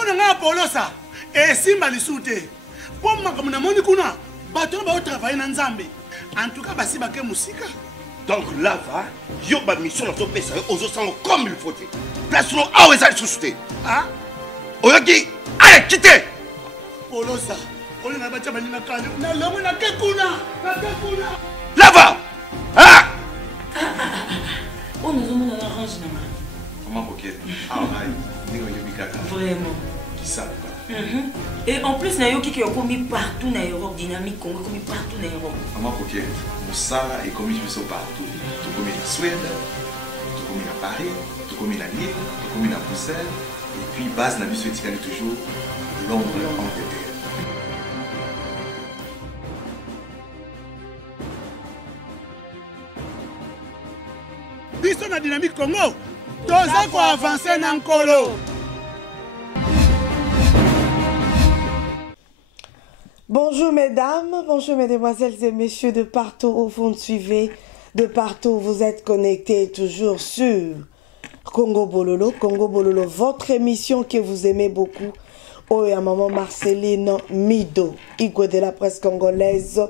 Tango nga polosa. Et simba lisute. Pour makamuna moni kuna. Bato ba travailler na Nzambe. En tout cas basi bake musika. Donc là va, yo ba mission na to pesa aux sango comme il faut. Place no awe za susute. Ah? Oyoki, allez quitter. Polosa. On na bacha balina kale. Na longo na kekuna. Na kekuna. Là va. Ah! On nous demande un arrange na. Comment coquette? Ah ouais, ni oyobi kaka. Vraiment. Qui ça? Et en plus, Nayo qui est commis partout dans l'Europe, dynamique Congo commis partout dans l'Europe. Maman coquette, Moussala est commis partout. Tout commis en Suède, tout commis à Paris, tout commis à Lille, tout commis à Bruxelles. Et puis, base, la mission est toujours Londres, Angleterre. Biso na dynamique Congo. Toza ko avancer na nkolo. Bonjour mesdames, bonjour mesdemoiselles et messieurs de partout où vous me suivez, de partout où vous êtes connectés, toujours sur Congo Bololo, votre émission que vous aimez beaucoup. Oh, et à maman Marceline Mido, Igwe de la presse congolaise.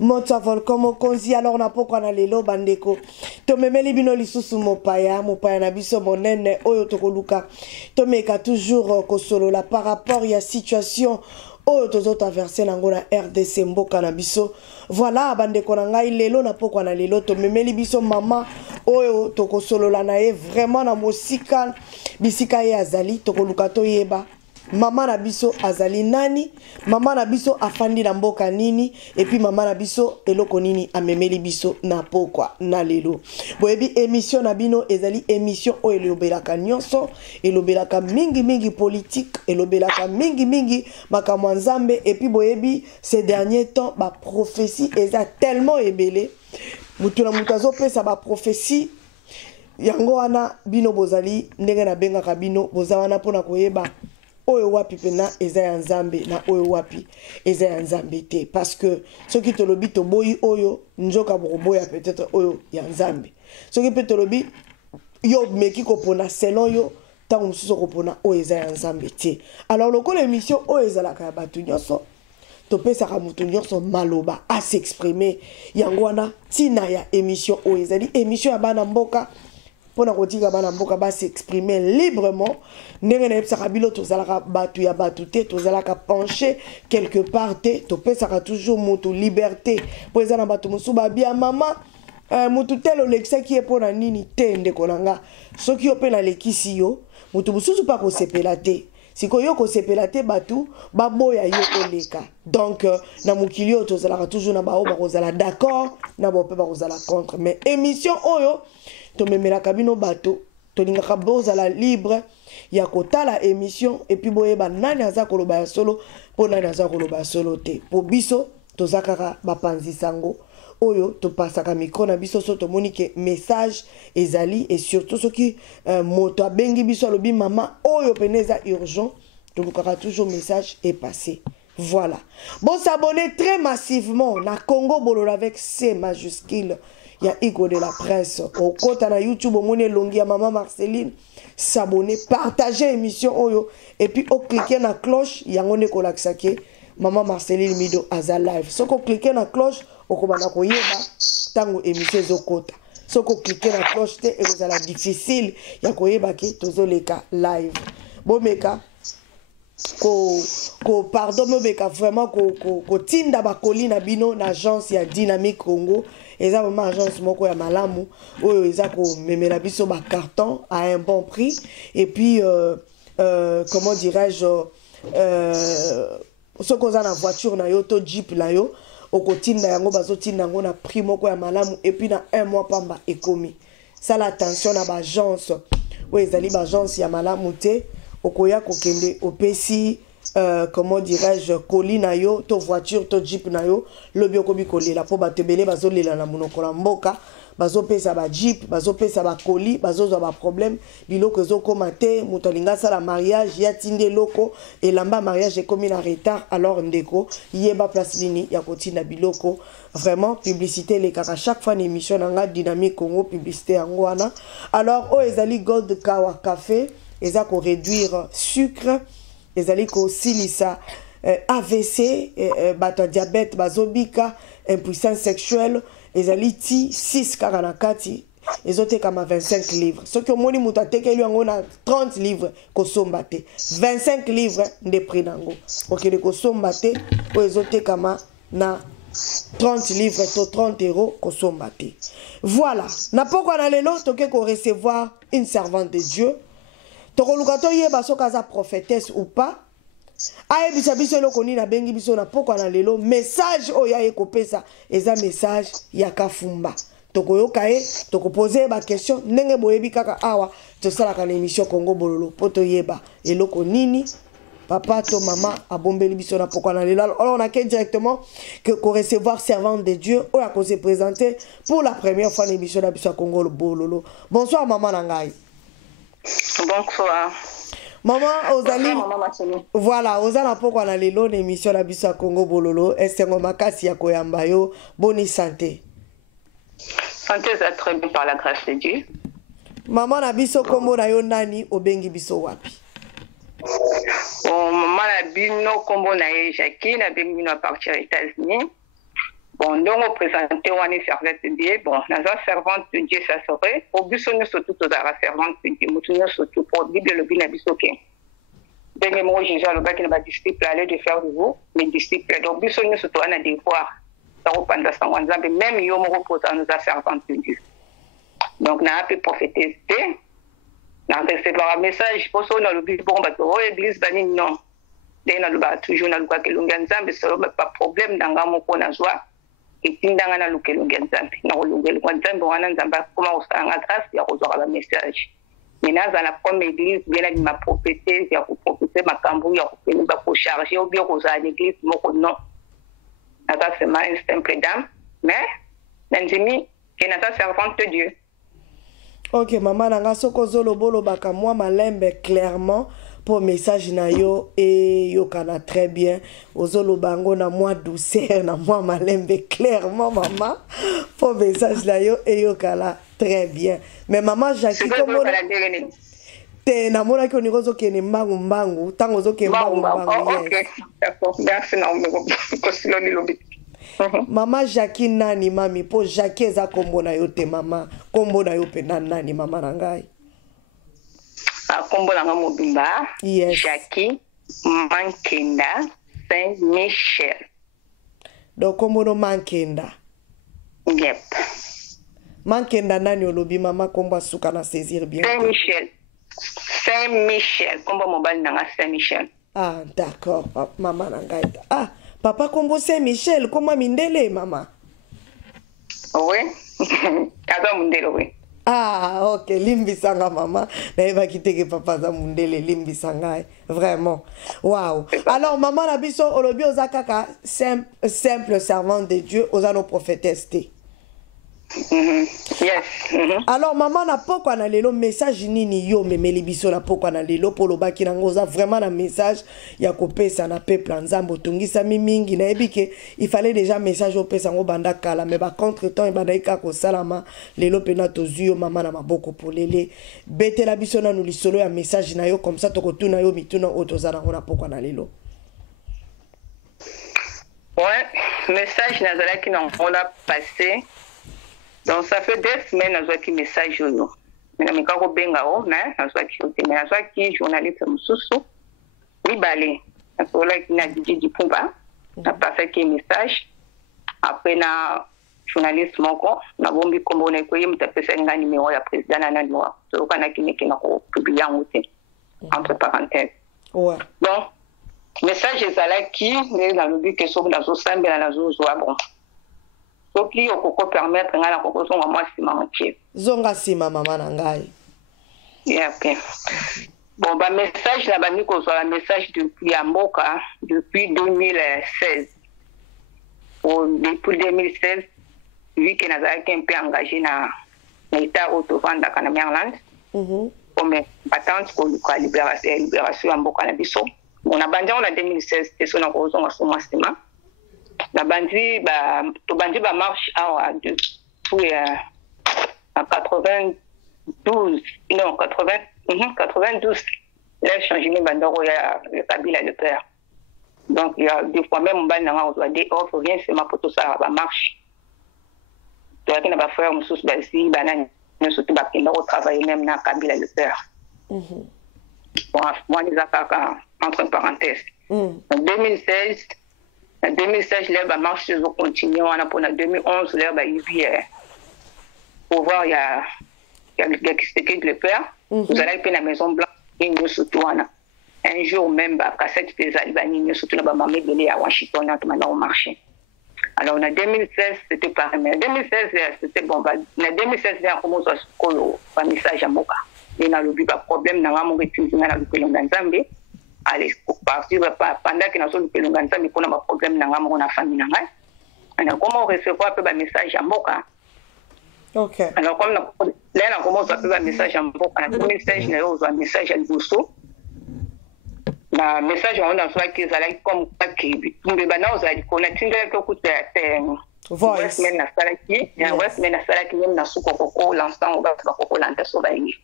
Monta volcan mokonzi alors na poko na lelo bandeko to memeli bino lisusu mopaya na biso monene oyo tokoluka to meka toujours kosolola par rapport ya situation oyo tozo traverser nango na RDC mboka na biso. Voilà bandeko na ngai lelo na poko na lelo to memeli biso mama oyo tokosolola na ye vraiment na mosika bisika ye azali tokoluka to yeba Mama na biso azali nani, mama na biso afandi na mboka nini, et puis mama na biso eloko nini amemeli biso na pokwa na lelo. Boyebi émission na bino ezali émission o elobelaka nyonso, elobelaka mingi politique, elobelaka mingi makambo nzambe, et puis boyebi ces derniers temps ba prophétie eza tellement ebele. Mutu na mutu azopesa ba prophétie yango wana bino bozali ndenge na bengaka bino bozawana pona koyeba oyo wapi pena eza ya nzambe na oyo wapi eza ya nzambe te parce que soki tolobi to boyi oyo njoka bokoboya peut-être oyo ya nzambe soki pe tolobi yo meki kopona selon yo tango mosusu kopona oyo eza ya nzambe te. Alors lokola émission oyo ezalaka ya bato nyonso topesaka moto nyonso maloba à s'exprimer yango wana tina ya émission oyo ezali émission ya bana mboka pona kotika bana mboka ba s'exprimer librement ndenge na yebisaka bilo tozalaka batu ya batu te tozalaka pencher quelque part te topesaka toujours moto liberté po eza na batu mosusu babia mama motu tel olekisaki ye pona nini te ndeko na nga soki yo mpe nalekisi yo motu mosusu mpa kosepela te sikoyo kosepela te batu baboya yo oleka. Donc na mokili oyo tozalaka toujours na bao bakozala d'accord na bo mpe bakozala contre, mais émission oyo tomemelaka bino bato tolingaka bozala libre ya kotala émission et puis boyeba nani aza koloba ya solo po nani aza koloba ya solo te po biso tozakaka bapanzi sango oyo topasaka micro na biso so tomoni ke message ezali et surtout soki moto abengi biso alobi mama oyo pene eza urgent tolukaka toujours message est passé. Voilà, bon s'abonner très massivement na Congo Bololo avec C majuscule. Il y a Igwe de la presse. Au côté na YouTube, on est longi à maman Marceline. S'abonner, partager l'émission Oyo. Et puis, on clique na cloche. Il y a un école maman Marceline Mido Aza live. Si on clique na cloche, on commence à koyeba tango émission Zokota. Si on clique na cloche, et vous allez difficile. Il y a koyeba ki tozoleka live. Bon meka. Pardon meka vraiment ko tinda ba kolina bino na agence ya Dynamique Congo. Eza vraiment agence moko ya malamu oyo eza ko memela biso ba carton à un bon prix et puis comment dirais-je soko za na voiture na yo to jeep na yo okotinda yango bazotinda yango na prix moko ya malamu et puis na un mois pamba ekomi. Ça l'attention na ba agence oyo ezali ba agence ya malamu te okoya kokende opesi comment dirais-je colis na yo to voiture to jeep na yo lobi okobi kolela po batebele bazolela na monoko na mboka bazopesa ba jeep bazopesa ba colis bazozwa ba problème biloko ezokoma te moto alinga sala mariage ya tinde loko elamba mariage ekomi na retard alors ndeko yeba place nini ya kotinda biloko vraiment publicité les kaka chaque fois émission na nga Dynamique Congo publicité yango wana. Alors o ezali Gold Kawa café eza ko réduire sucre ezali kosilisa AVC, bato diabète, bazobika, impuissance sexuelle, ezali ti 6 kaka na kati, ezote kama 25 livres. Ce que moni muta teke lui yango na 30 livres kosomba te. 25 livres nde prix nango. Ok, de kosomba te, o ezote kama na 30 livres to 30 euros kosomba te. Voilà. Na poko na lelo toke ko recevoir une servante de Dieu. Toko lukato yeba soka za prophétesse ou pas. Aye bisa biso eloko nini abengi biso na poko na lelo message oyo aye kopesa eza message ya kafumba. Tokoyoka ye tokopose ba question ndenge boyebi kaka awa tosalaka na émission Congo Bololo po toyeba eloko nini papa to mama abombeli biso na poko na lelo. Alors on a que directement que recevoir servante de Dieu oyo a se présenter pour la première fois na émission na biso Congo Bololo. Bonsoir maman nangai. Bonsoir. Maman ozali voilà ozala poko na lelo na émission na biso Congo Bololo esengo makasi ya koyamba yo bonne santé. Santé est très bien par la grâce de Dieu. Maman na biso kombo na yo nani obengi biso wapi? Bon maman na bino kombo na ye Jackie na bengi na partir aux États-Unis. Bon donc on présentait one servante de Dieu. Bon naza servante de Dieu ça serait au biso nous surtout aux servante de Dieu mutu nous surtout pour Bible le bien biso ke. Bengi mo Jésus le baki na ba disciple aller de faire de vous mes disciples donc biso nous surtout on a devoir même yo mo reposa nous a servante de Dieu. Donc na pu prophétiser na recevoir un message pour ça dans le but bon bato o église bani non. Dès na luba toujours na luka ke lunga nzambe so pas problème ndanga moko na joie. Itindanga na luka lunga nzambe na lunga lunga nzambe wana nzamba comment osanga grâce ya kozwa ba message. Maintenant dans la première église bien na ma prophétie ya ko prophétiser makambo ya ko peni ba ko charger ou bien ko za l'église moko non. C'est une simple dame, mais Nanzimi, qui est notre servante de Dieu. Ok, maman, nanga soko zolo bolo baka moi malembe clairement pour message na yo et yo kana très bien. Ozolo bango na moi douceur na moi malembe clairement maman pour message na yo et yo kana très bien. Mais maman Jackie comment te na mona ko nikozo kene mbangu tango zo ke mbangu. OK, d'accord. Merci na ko siloni lobi. Mama Jackie nani mami po Jackie eza kombo na yo te mama kombo na yo pe nani mama na ngai kombo na nga mobimba yes. Jackie Mankenda Saint-Michel donc kombo no Mankenda yep Mankenda nani olobi mama kombo suka na saisir bien Saint-Michel kombo mobile na nga Saint-Michel ah d'accord mama na ngai ah papa kombo Saint-Michel comment mindele mama oui kaza mundele oui ah ok limbisanga mama na eva kiteke papa za mundele limbisanga vraiment wow alors maman na biso olobi oza kaka simple servante de Dieu oza no prophétesse te. Yes. Alors maman na poko na lelo message nini yo memeli biso na poko na lelo polo baki na ngoza vraiment na message ya kopesa na peuple nzambo tungisa mingi na ebike il fallait déjà message opesa ngo banda kala mais ba contre temps e banda ika ko salama lelo pena tozuyo mama na maboko polele betela biso na nulisolo ya message na yo comme ça tokotuna yo mituna otozana ngo na poko na lelo. Ouais, message nazala qui n'en on a passé. Donc ça fait 2 semaines à qui message yo. Mais na mikako benga o na azwa ki ote mais azwa ki journaliste mususu ni balé. Asola ki na Didi Pumba na passé ki message après na journaliste moko na bombi kombo na ko yim tapesa nga numéro ya président na noa. So kana ki na ko publier en ote entre parenthèses. Ouais. Donc message ezala ki na lobi ke so na zo sambela na zo zo bon. Soki okoko permettre ngala koko zonga moi sima motier. Zonga sima mama na ngai. Yeah, OK. Bon ba message la bani ko so la message depuis Amboka depuis 2016. Depuis 2016, vu que nous avons un peu engagé dans l'État autovanda dans Maryland. Comme battante pour la libération Amboka na biso. On a bandé en 2016 et son occasion à son massima. La bandit ba marche à depuis à 92 non 92 Il a changé même le Kabila le père. Donc, il y a des fois même, on doit des offres, rien, c'est ma photo, ça marche. Donc, il y a des frères, Moussous, Bassi, Banane, surtout, il y a travailler même dans Kabila le père. Bon, moi, les attaques entre parenthèses. En 2016, la marche se continue. En 2011, il y a pour voir, il y a qui c'était le père. Vous allez à la Maison Blanche, et nous surtout, un jour même, cassette des Albanais, nous surtout, la maman est à Washington, on a marché. Alors, en 2016, c'était pareil. Mais en 2016, c'était bon. En 2016, il y a un message à Moka. Il y a un problème dans le monde. Allez, pour partir, pendant qu'il y a un problème dans la famille. Alors, comment recevoir un message à Moka? Ok. Alors, comme là, on commence à faire un message à Moka. En 2016, il y a un message à Bousso. Le message on a soit qu'ils allaient comme qui tumbe bana ozali kona tinga ko kuta voice men na salaki ya voice men na salaki même na suko koko l'instant ba ko lanta so ba yi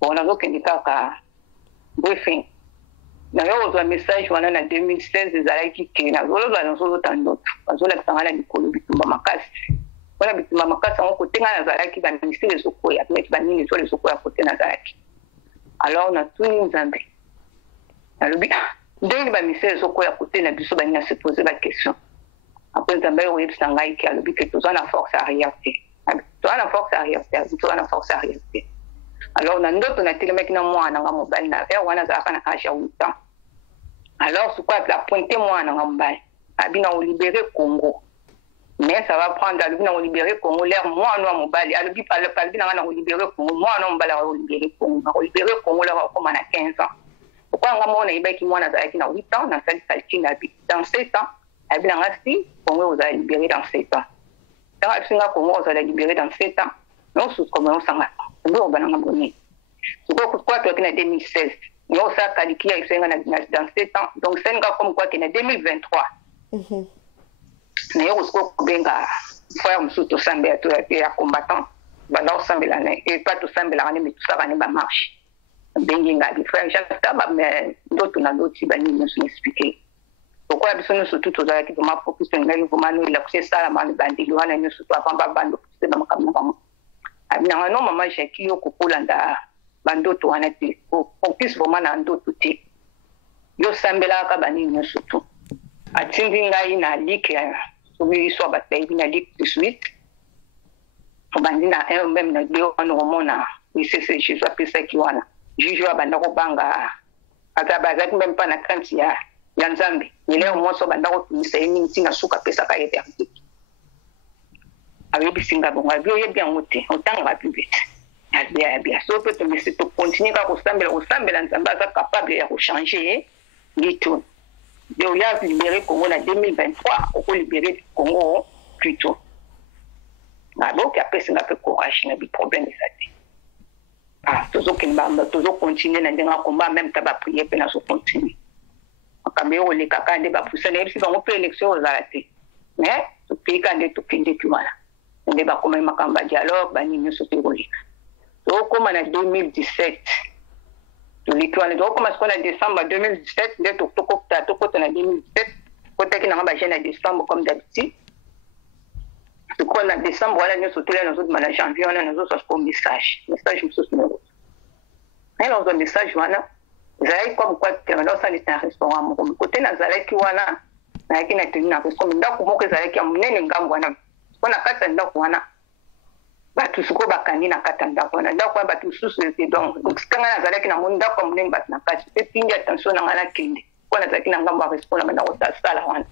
bon na donc ndika ka briefing na yo zo message wana na 2016 ezalaki ki na zolo ba zo tando bazola tsangana likolo bitumba makasi wana bitumba makasi on kotenga na zalaki ba ministre soko ya mettre ba nini so le soko ya kote na zalaki alors na tout nzambe. Alors, dès que je suis à côté, je vais se poser la question. Après, je vais me dire que tu as la force arrière. Tu as la force arrière. Tu as la force arrière. Alors, on a d'autres qui ont moi dans mobile. On a 8 ans. Alors, ce quoi la pointe moi dans mobile. On a libéré Congo. Mais ça va prendre, on a libéré Congo. L'air moi dans mobile. On a libéré Congo. Moi dans mobile, on a libéré Congo. On a libéré Congo comme on a 15 ans. Pourquoi on a libéré Congo dans 8 ans, dans 7 ans, et bien ainsi, Congo vous a libéré dans 7 ans. Dans le Congo vous a libéré dans 7 ans, non sous comme on s'en va. Nous on va en abonner. C'est pourquoi tu as en 2016, nous on s'est qualifié dans 7 ans, donc c'est un gars comme quoi qu'il est en 2023. Mais on se benga frère Moussou tout semble à combattant, va dans semble l'année et pas tout semble l'année mais tout ça va marche. Benginga des frères j'attends mais d'autres na d'autres bani nous expliquer pourquoi nous surtout aux qui m'a proposé un gars comment nous il a fait ça la man bandi loana nous surtout avant pas bando c'est dans comme abina non maman j'ai qui au kokolanda bando to anati au plus vraiment na ndo tout yo sambela ka bani nous surtout atindinga ina like oui soit bataille ina like de suite bandi na un même na deux on romona oui c'est je suis appelé ça qui wana juge wa banda ko banga akabazaki même pas na crainte ya nzambe ile mo so banda ko tumisa ni ntinga suka pesa ka yete akiki avec bisinga bonga bio ye bien moté autant va plus vite bien so peut me c'est pour continuer ka ko sambela nzambe za capable ya ko changer ni tout bio ya libérer Congo en 2023 au libérer Congo plus tôt donc après c'est un peu courage na bi problème ça. Toujours continuer dans un combat, même si tu prier, puis tu continuer. Quand on les caca, on va pousser, même si on peut élection aux arrêtés. Mais tout pays, quand on est tout voilà. On va comme un dialogue, on va se dérouler. Donc, comme en 2017, donc, comme en décembre 2017, on a 2017, quand on a décembre comme d'habitude. Ce qu'on a décembre, voilà, nous sommes tous les autres en janvier, on a nos autres message. Message, nous sommes numéro. Et dans un message, voilà, vous avez comme quoi, dans un restaurant, côté Nazareth, voilà, avec une tenue dans un restaurant, donc, vous avez qui amené une gamme, voilà. On a 4 ans, voilà. Tout ce qu'on va gagner dans 4 ans, voilà. Donc, on va tout sous-traiter. Donc, quand Nazareth, on a mon d'accord, on a une bataille, c'est une attention dans la kinde. On a qui n'a pas répondu dans la salle, voilà.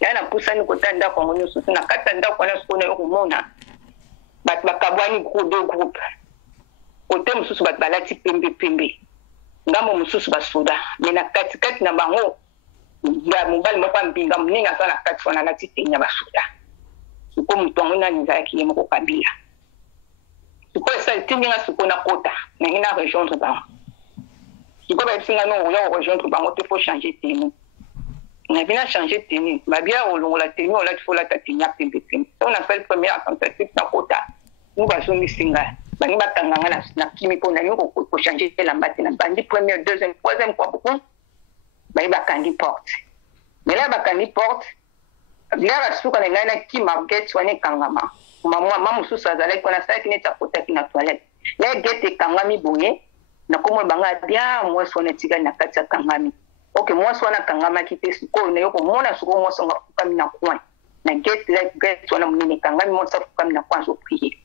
Yana poussa ni kotanda kwa ngoni susu na katanda kwa na skone yo kumona bat bakabwani groupe de groupe kote mususu bat balati pembe ngambo mususu basoda mena kati na bango ya mobali moko mbinga mninga sana kati fona lati tenya basoda suko mutongo na nzala ki yemo ko kabila suko esa tinga suko na kota na ina rejoindre ba suko ba singa no yo rejoindre bango te faut changer tenue. On a bien changé de tenue. Ma bien, on l'a tenue, on l'a fait la tenue. On a fait le premier tentative dans le quota. Nous allons nous singa. bangi bakanganga na kimi po na yo ko changer la mbate na bandi première deuxième troisième fois beaucoup bangi bakangi porte mais là bakangi porte là basuka na ngai na kima gate wane kangama mama mususu azalaki wana asalaki neti akotaki na toilette là gate ekangami boye na komoi banga bien mwasi wana etikali na kati ya kangami ok mwasi wana akangamaki te sikoyo na yo komona sikoyo mwasi wana afukami na coin na gate wana monene ekangami mwasi afukami na coin azoprie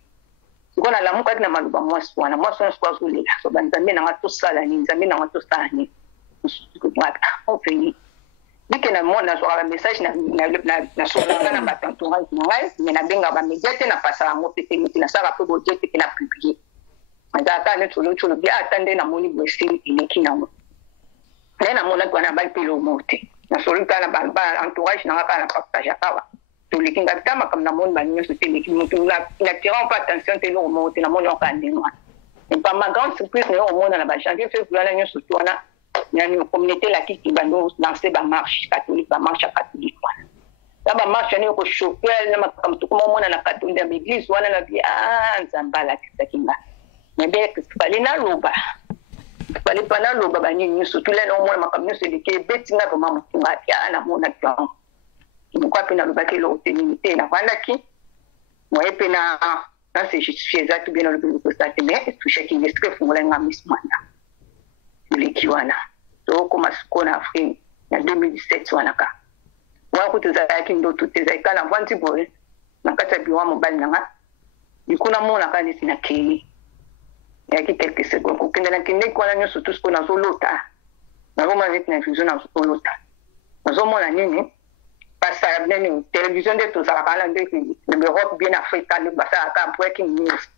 sikoyo nalamukaki na maloba mwasi wana sikoyo azolela so banzambe nanga tosala nini nzambe nanga tosala nini ofeni dike na mona nazwaka bamessage na solanga na batentourage na ngai me nabengaka bamedia te napasa yango pe te miti nasalaka mpe bodie te pe na publie azalaka neti olotolobi ata nde namoni boesili eleki nango nde namonaki wana bali mpe lomo te nasoloki kaka na baentourage nanga kaka na partage akawa toleki ngai ta makambo namoni banyonso te eleki motu natirant mpe attention te lomo te namoni okaa ndenge wana epa ma grande surprise nayo omona na bajanvier février wana nyonso te wana na communauté la kiki bando lancer ba marche catholique ba marche catholique wana ta ba marche ne ko choper na makambo to kuma mona na catholique na église wana na bi nzambala kisakinga mais bien que fallait na loba fallait pas na loba ba nyinyi surtout là no mona makambo se de ke betinga ba mama tunga ya na mona twa ni kwa pena loba ke lo tenimité na kwanda ki mo epena na c'est justifié exact bien le but ça mais tout chaque qui est très fondé na mismana likiwana toko masiko na Afrique na 2017 wanaka wakuti zaki ndo tuteza na vanti boy na kata biwa mobali nanga ikuna mona kanisi na kili yaki quelque seconde kokenda na kinde kwa nyoso tout ce qu'on a solota na roma net na fusion na solota nazo mona nini pasa bien télévision de tout ça kana de l'Europe bien africaine basa ka breaking news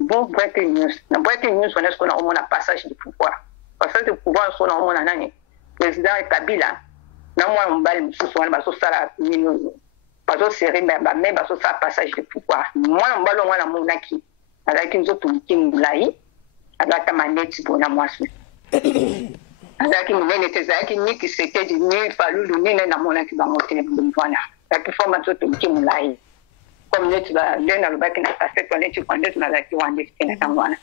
bon breaking news na breaking news on est ce qu'on a au moins passage de pouvoir parce que pouvoir son on a nani président Kabila na moi mbali mususu wana baso sala mino baso serrer mais baso sa passage de pouvoir moi mbalo wana monaki alaki nzoto mkingulai alata maneti bona mwasi alaki munene tezaki ni kisekeji ni falulu ni na monaki ba motele mbwana la forma nzoto mkingulai comme neti ba lena lobaki na cassette wana tu kwande na laki wande tena tangwana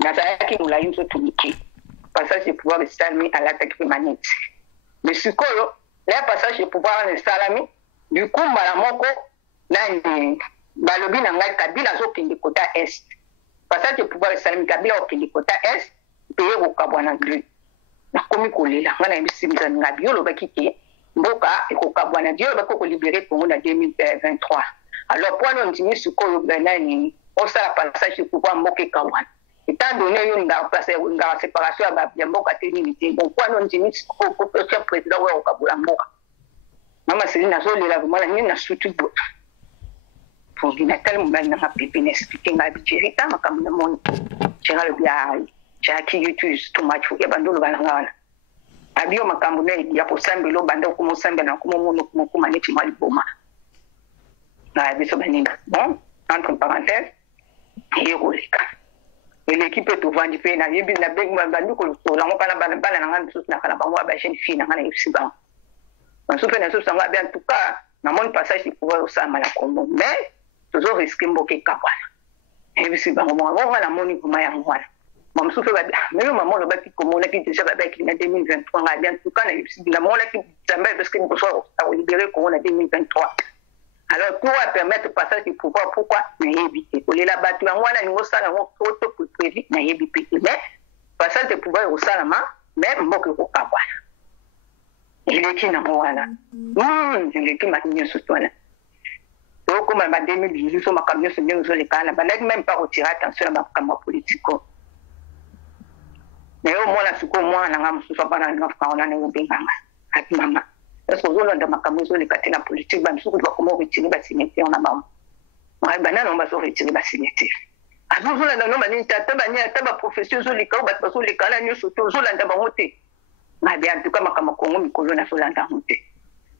na zaki mulai nzoto mkingulai passage de pouvoir de salami à l'attaque permanente. Mais ce que le passage de pouvoir de salami, du coup, Malamoko, nani, balobi nangai Kabila zo kindi kota est. Passage de pouvoir de salami Kabila au kindi kota est, payé au Kabwana Dieu. Na komi kolela, ngana ibisi mzani ngabio lo bakike, mboka eko Kabwana Dieu bako ko libérer pour en 2023. Alors pour nous dire ce que le nani, on sa passage de pouvoir mboke Kabwana. Étant donné une séparation à Biamboka Ténimité, bon, quoi non, j'ai au président au Kabulamboka. Maman Céline a zolé la vraiment la structure. Pour qu'il y ait tellement de pépines expliquer ma bichérita, ma comme le monde, j'ai le bien, j'ai acquis YouTube, tout match, il y a bandou le balangana. Abio ma camboune, il y a pour sambe lo bando comme sambe na comme mono comme maneti maliboma. Na biso baninga. Bon, entre parenthèses, et rolika. L'équipe est au vent du pays, na yebi na beg bandu ko la mo kana bana na ngana sous na kana bango ba jeune fille na ngana yipsi ba. On se fait na sous sanga bien tout cas, na mon passage pour pouvoir ça mala kombo, mais toujours risquer mboke kapwa. Yipsi ba mo na moni ko maya ngwana. Mam souffle ba mais maman le baki ko mona ki déjà ba ki na 2023 nga bien tout cas na yipsi na mona ki jamais parce que nous sommes à libérer ko na 2023. Alors, pour permettre le passage du pouvoir, pourquoi n'a évité? Pour les labattu, on a une salle en auto pour prévu, n'a évité. Mais, passage du pouvoir au salama, même beaucoup au Kawa. Il est qui n'a pas là? Il est qui m'a mis sur toi là? Donc, comme en 2018, nous sommes à camion sur nous, les cannes, même pas retirer attention à ma caméra politique. Mais au moins, là, ce qu'on moi, on a un souci pas dans le on a un bien avec maman. Parce que vous avez des cas politique, vous avez comment retirer la signature en avant. Moi, on va retirer la signature. À vous, vous avez une profession sur les cas, parce que les cas, nous sommes toujours dans la montée. Mais en tout cas, ma Congo, mi colonna sur la montée.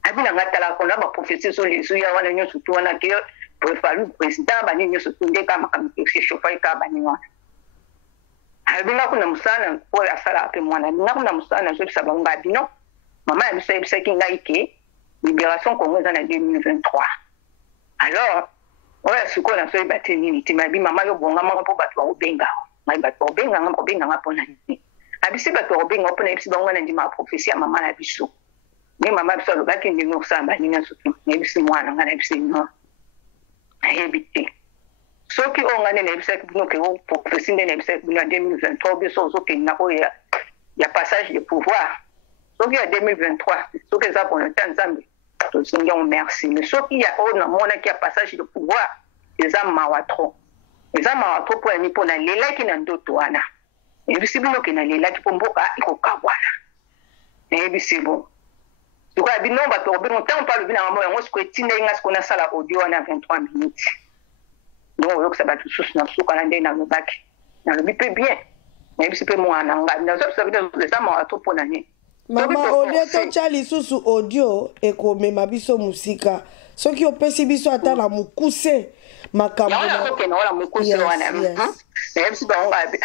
À vous, on a une profession sur les sujets, on a surtout un accueil pour le président, nous sommes des cas, ma chauffeur, Kabaniwa. À vous, on a un musana pour la salle à moi, on a un musana sur sa banque à Bino. Maman, elle sait qu'il y a été libération congolaise en 2023. Alors, oya sikoyo na so yeba te nini te mabi mama yo bongama mpo bato bakobenga ngai bato bakobenganga mpona nini abisi bato bakobenga mpona yebisi bango na ndima ya profesi ya mama na biso nde mama biso alobaki ndenge okosala banini nyonso te nayebisi mwana ngai nayebisi non nayebi te soki oyo ngai nde nayebisaki bino ke profesi nde nayebisaki bino ya 2023 biso ozokende na oyo ya passage de pouvoir soki ya 2023 soki eza volonté ya nzambe tozingi yango merci mais soki ya oyo namonaki ya passage de pouvoir eza mawa trop mpo yani mpo nalelaki na ndoto wana nayebisi bino ke nalelaki mpo mboka ekokabwana nayebisi bon sikoyo bino bato obengo ntango mpo alobi na mamo yango sikoyo etindeli nga sikoyo nasala audio wana 23 minutes donc oyokisa bato susu na suka na ndenge nalobaki nalobi mpe bien nayebisi mpe mwana ngai nazobisa bino eza mawa trop mpo na nini mama olie totya lisusu audio ekomema biso musika soki opesi biso ata na mokuse makambo nakokende wala mokuse wana nayebisi bango ngabe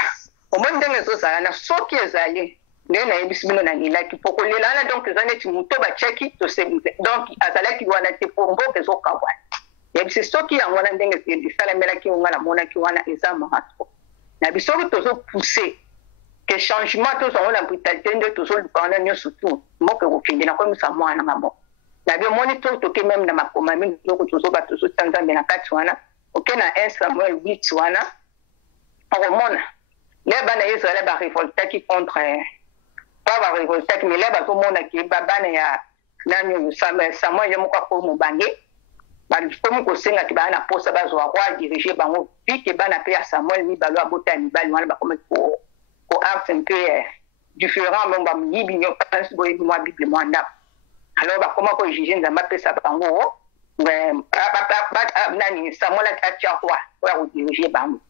omoni ndenge ezozala na soki ezali nde nayebisi bino nalelaki mpo kolela wana donc eza neti moto batiaki tosebize donc azalaki wana te po mboka ezokabwana nayebisi soki yango wana ndenge esalamelaki ngo nga namonaki wana eza maratro na bisoki tozopousse ke changement tozango na brutalité nde tozoluka wana nyonso tu mboka ekokende nakomisa mwana ngamo na biomoni toke meme na makoma mingi eloko tozoba tozotia nzambe na kati wana oke na 1 Samuel 8 wana okomona le bana ya Israele barevoltaki contre pas barevoltaki mais le bazomonaki bana ya nani oyo Samuel ye moko akoo mobange balikomi kosengaki bana na posa bazwa roi dirige bango vite bana mpe ya Samuel mibalo abota ya mibali wana bakomaki ko arte un peu différent mais bamoyibi nyo kasi boyebi mwa bible mwa ndako alors bakoma kojuge nzambe apesa bango nani Samuel atya roi oyo akodirige bango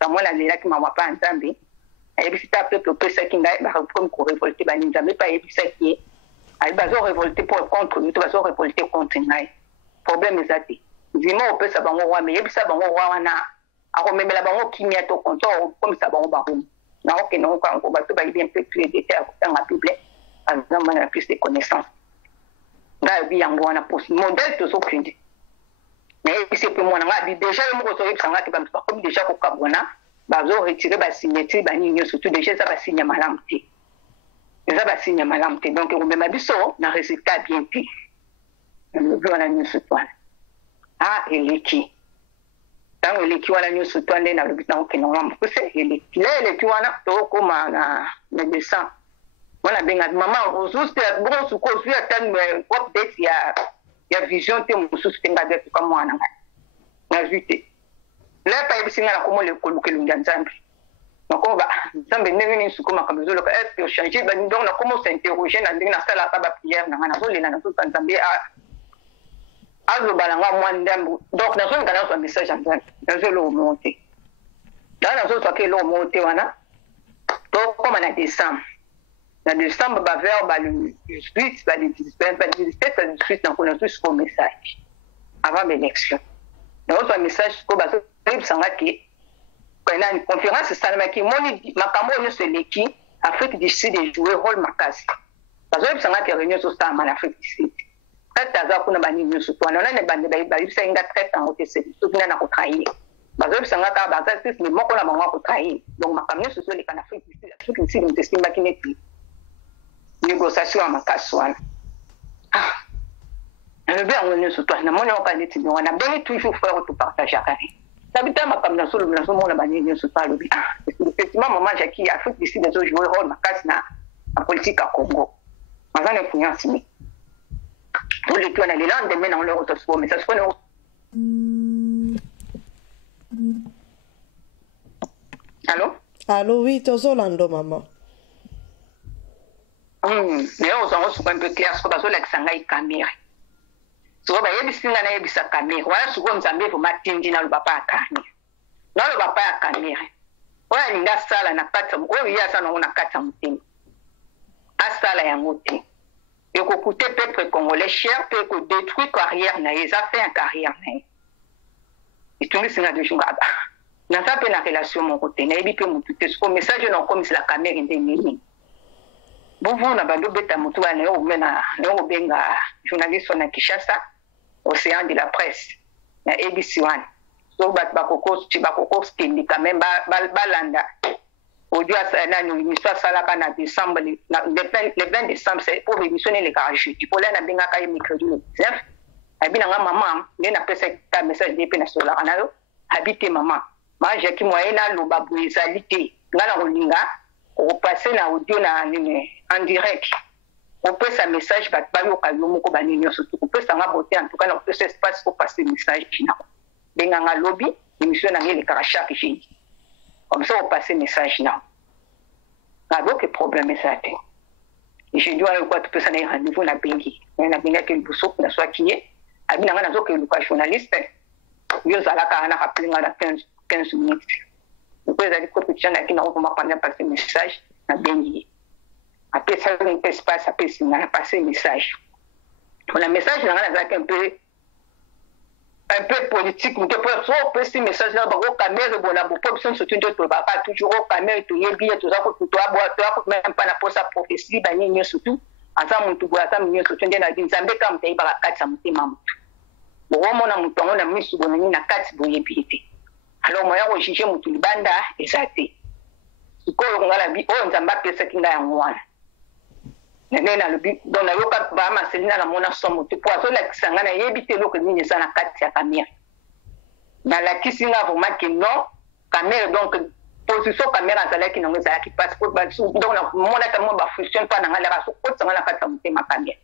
Samuel alelaki mawa mpa ya nzambe ayebisi ta peuple opesaki ngai bakomi korevolte bani nzambe mpe ayebisaki ye ayebi bazorevolte mpo contre ye to bazorevolte contre ngai problème eza te ndima opesa bango roi me yebisa bango roi wana akomemela bango kimia to konto akomisa bango barumu nakokende ngo kango bato bayebi un peu plus de détails akotanga bible azamba na plus de connaissance ngai ayebi yango wana posi modèle tozokende nayebisi mpe mwana ngai abi déjà yo moko ozoyebisa ngai ke bamoto bakomi déjà kokabwana bazoretire basignature banini nyonso tu déjà eza basigne ya malamu te donc ekomema biso na résultat bien te elobi wana nyonso twana eleki ntango eleki wana nyonso twa nde nalobi ntango kende wana mokuse eleki le eleki wana tokoma na décembre wana benga mama osusu te bongo suko ozwi ata update ya vision te mosusu te ngai betuka mwana ngai nazwi te lepa yebisi ngai nakomo koluka elongi ya nzambe nakomo nzambe ndenge nini suko makambo ezoloka estce ochange donc nakomo s'interroger na ndenge nasalaka bapriere na ngai nazolela nazoka nzambe azobala nga mwa ndambo donc nazolinga nazwa message ya nzambe nazolowo moo te daa nazozwaka eloko moo te wana tokoma na décembre bavers bale 18 bale 17 bale 18 nakona nazwi siko message avant l'élection nazozwa message siko bazoyebisanga ke nani conférence esalemaki moni makambo oyo nyonso eleki Afrique du Sud ejoué rôle makasi bazoyebisanga ke réunion ezosalama na Afrique du Sud traite aza kuna banini nyonso twana nane bande bayebisaki nga traite yango te soki nani akotrahir bazoyebisanga kaka baza sisi me moko na bango akotrahir donc makambo nyonso ezoleka na Afrique du Sud moto esimbaki neti négociation ya makasi wana nalobi yango nyonso twana namoni oka neti nde wana bengi toujours frère topartageaka sabi ta makambo nasolobi nazomona banini nyonso to alobi effectivement mama jaki Afrique du Sud ezojoué rôle makasi na politique ya Congo aza na influence mi oleki wana le lendemain nango loko tosuko message kone Allô, oui, tozolando mama naye ozango suko un peu clair siko bazolakisa ngai camere siko bayebisi nga nayebisa camere wana siko nzambe voma tindi naloba pa ya camere naloba pa ya camere oyo alingi asala na kati oyo ye aza nango na kati ya motema asala yango te ekokute peuple congolais cher mpe ekodétruire carrière na ye eza fait en carrière na ye etungisi nga toujours aba naza mpe na relation moko te nayebi mpe motu te siko message oyo nakomisela camere nde nini bovuna bando beta motu wana naye omena naye obenga journaliste wana Kinshasa Océan de la Presse na ABC1 so bakoko steli quand même balanda audio ça na émission sala kana décembre le 20 décembre c'est pour émissionner les garages du pole na benga ka mercredi le 19 abina nga maman ngena pesa ka message de pena sola analo habite maman ma jaki moyena lo babuizalité ngana rolinga ko passer na audio na en direct on peut sa message ba yo ka yo moko banini surtout on peut ça nga beauté en tout cas on peut espace pour passer message na benga nga lobby émission na les garages chaque jeudi. Comme ça, on passe le message là. Donc, le problème est ça. Et je dois avoir tout ça, un rendez-vous na bengi. On a bengi que le bousseau, na soit qui est. Abi na nga nazo que le journaliste. Yo zala ka na rappeler na 15 minutes. Donc, les amis compétition na qui na on va prendre passer le message na bengi. Après ça, on peut espace après si on a passé le message. Pour le message na nga un peu politique, mais pour ça, on ce message là, on caméra, bon, la population se tient de pas toujours au caméra, tout y est bien, tout ça, pour toi, même pas la poste à prophétie, bah, ni surtout, ensemble, on tout voit ça, mais surtout, on a dit, ça me comme t'es pas la 4, ça me dit, maman. Bon, on a monté, on a mis sur une 4, boye, piété. Alors, moi, on juge, mon tout le banda, et ça, c'est. Ce qu'on a la vie, on s'en bat, c'est qu'il y a un mois. Nena le but dans la yoka ba ma selina na mona somo tu poiso la kisanga na yebite loko nini sana kati ya caméra na la kisinga vraiment que non caméra donc position caméra ça là qui n'ont ça qui passe pour donc na mona tellement ba fonctionne pas na ngala so ko tsanga na kati ma caméra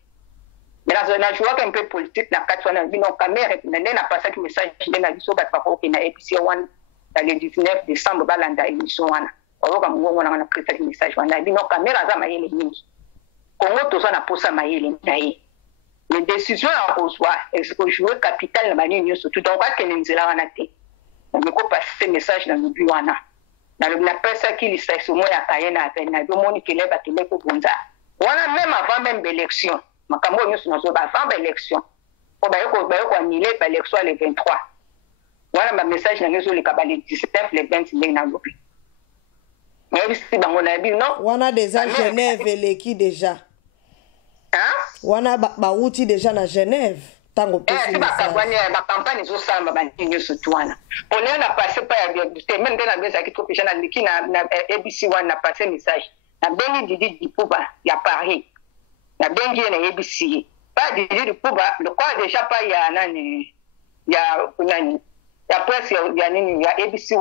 mais là na joie un peu politique na kati wana bino caméra na pas ça qui message na biso ba ko na ABC 1 dans le 19 décembre balanda émission wana oka mungo na presa qui message wana bino caméra za mayele nyingi Congo tout ça na posa mayele naye les décisions à reçoit est-ce que jouer capital na banini surtout donc que nzela wana te mais ko passer message dans le but wana na le na pesa qui lisa somo ya kayena ape na do moni kele ba kele ko bonza wana même avant même élection makambo nyusu na so ba avant élection ko ba ko annuler ba élection le 23 wana ba message na ngezo le kabale 19 le 20 na lopi mais si bango na bi non wana déjà Genève eleki déjà wana bauti déjà na Genève tango pesi ba campagne zo samba ba nyo surtout wana on a passé pas ya même dans la besa qui trop na liki na ABC 1 na passé message na bengi Didi Dipuba ya Paris na bengi na ABC pas Didi Dipuba le quoi déjà pas ya nani ya presse ya nini ya ABC 1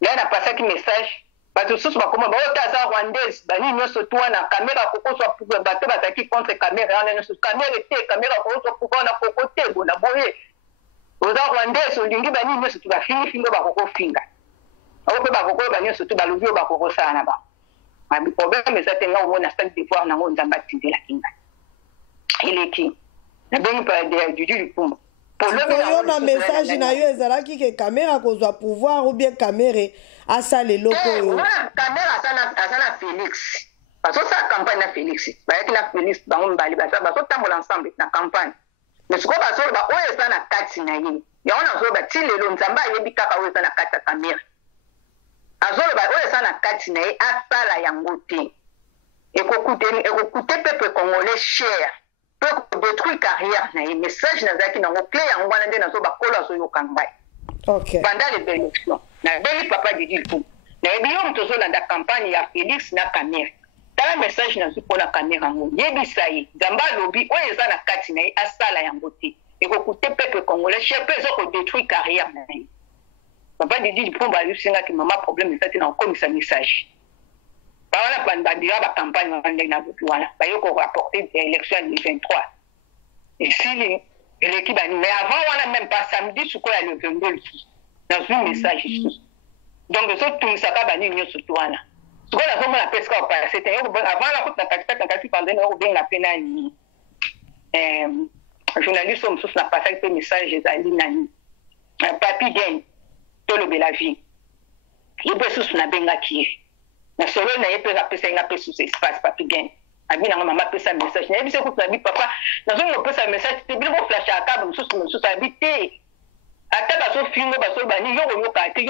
là na passé qui message bato susu bakoma baotaza rwandaise bani nyonso tuwa na caméra kokoswa pour bato bataki contre caméra wana nyonso caméra te caméra kokoswa pour na kokote bona boye oza rwandaise olingi bani nyonso tu bafini fingo bakokofinga ope bakoko bani nyonso tu balobi o bakokosana ba abi problème eza te nga omona stade de voir nango nzamba tindela kinga ileki na bengi pa de Dudu Lipumba yo na message na yo ezalaki ke caméra kozwa pouvoir ou bien caméra asala eloko yo caméra asala Félix parce que ça campagne na Félix bayaki na Félix bango mbali baso tambola ensemble na campagne mais siko baso ba oyo eza na kati na ye yango nazo ba ti lelo nzamba ayebi kaka oyo eza na kati ya caméra azolo ba oyo eza na kati na ye asala yango te ekokute peuple congolais cher peut détruire carrière na ye message na zaki nango clé yango wana nde nazo bakolo azoyoka ngai pendant les élections na beli papa Didi Lipumba na yebi yo moto ozolanda campagne ya Félix na caméra tala message nazwi mpona caméra yango yebisa ye nzambe alobi oyo eza na kati na ye asala yango te ekokute peuple congolais cher mpe ezokodétruire carrière na ye papa Didi Lipumba ayebisingaki mama problème eza te na kokomisa message bawana bandira ba campagne wana ndenge nazoki wana bayoko rapporter élection ya 2023 esili eleki bani mais avant wana même pas samedi sukoya le 22 nazwi message donc ezotumisaka bani nyonso tu wana sikoyo nazomona mpe esika opase te avant nakoti na kati pandene okobenga mpe nani journaliste oyo mosusu napasaki mpe message ezali nani papi gen tolobela vie ye mpe susu nabengaki ye na solo na ye mpe apesa ye nga mpe susu espace papi gen abi nango mama apesa message nayebi se kutu nabi papa nazongi opesa message te bili boflasha akaba mosusu abi te ata bazofingo bazolobani yo koyoka te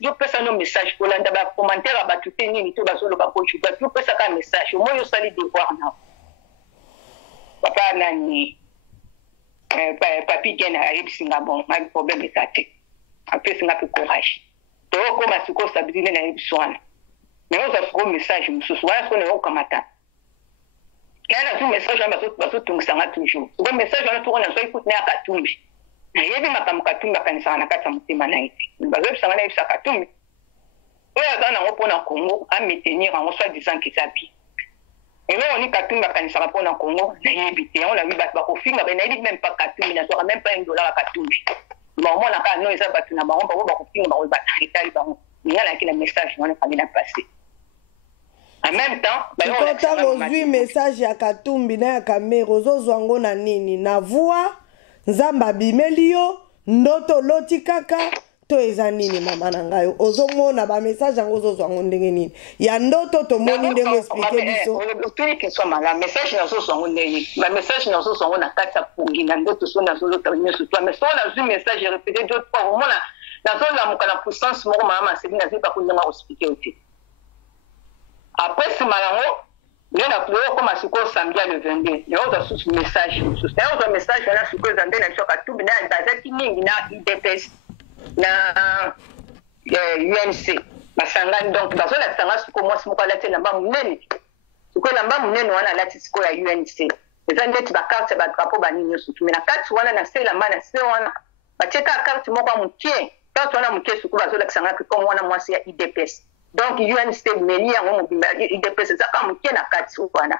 yo pesa no message kolanda bacommentaire ya bato te nini to bazoloba kojuba yo pesaka message omoi osali devoir nao papa nani papi gena ayebisinga bon ma problème esate apesinga pe courage to ko masiko stabilité na yebiswana mais on a fait un message mususu wana sone okamata kana tu message amba baso tungisa toujours ko message wana to ona so ikut na katumbi na yebi makamkatumba kanisa na kata mutima na iti bazo bisanga na ibisa katumbi oya kana ngopona Congo a maintenir en soit disant que ça bi et là on est katumba kanisa rapona Congo na yebite on a vu ba ko finga ba na yebi même pas katumbi na so même pas $1 katumbi ba mo na ka no eza batu na bango ba ko finga ba ko ba itali bango ni ala kila message wana kamina passer en même temps quand ozwi message ya katumbi na ya kamera ozozwa ngo na nini na voix nzamba bimeli yo ndoto loti kaka to eza nini mama na ngayo ozomona ba message yango ozozwa ngo ndenge nini ya ndoto to moni ndenge expliquer biso tuni ke soma la message na so songo ndenge ba message na so songo na kata pungi na ndoto so na so lota nyo so toi mais so na zu message répété d'autres fois au mona na so la mukana puissance moko mama c'est na zipa ko ndanga expliquer aussi après ce malango il y a plus comme asiko samedi le 22 il y a autre sous message sous c'est autre message là sur que zande na choka tout bina bazaki mingi na IDPS na UNC basangani donc bazola sanga siko moi simo kala tena mba munene siko la mba munene wana lati siko ya UNC eza ndeti ba carte ba drapeau ba nini siko mais na carte wana na sela mana se wana bacheka carte moko mukie carte wana mukie siko bazola sanga ko mwana mwasi ya IDPS donc UNC meli yango mobimba IDPS za kama mukie na carte wana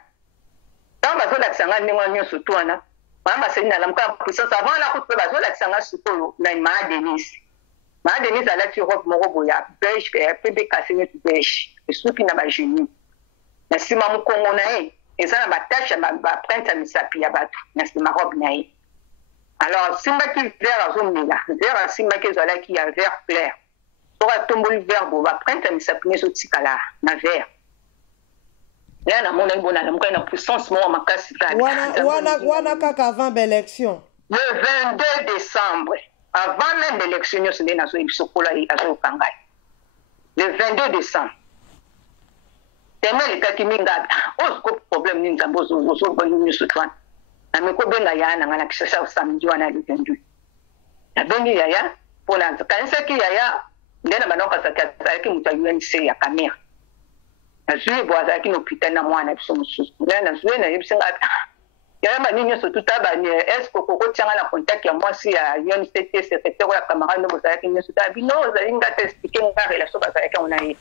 donc bazola sanga ndengwa nyoso to wana mama seli na lamka puissance avant la coupe bazola sanga siko na ma Denise a lati robe moko boya beige pebe kasine tu beige esuki na ba génie na sima mu Kongo na e eza na batache ba printe misapi ya batu na sima robe na e alors simba ki vert azomela vert simba ki zala ki ya vert clair sora tomboli vert bo ba printe misapi neso tikala na vert là na mona ibona na mukana puissance mo makasi wana kaka avant l'élection le 22 décembre avant même l'élection, nous sommes dans le 22 décembre. Tellement les cas qui m'ont dit, oh, ce problème, nous avons besoin de nous soutenir. Nous avons besoin de nous soutenir samedi le 22. Nous avons besoin de pour la cancer qui y a, nous avons besoin de nous UNC ya caméra. Nous avons besoin de nous hôpital na mwana biso mususu. Nous avons besoin de y'a ba nini surtout taba ni est-ce que koko tianga na contact ya moi si ya UNCT secrétaire la camarade no bozala kinyo surtout bino zalinga te expliquer nga relation bazala ka onaye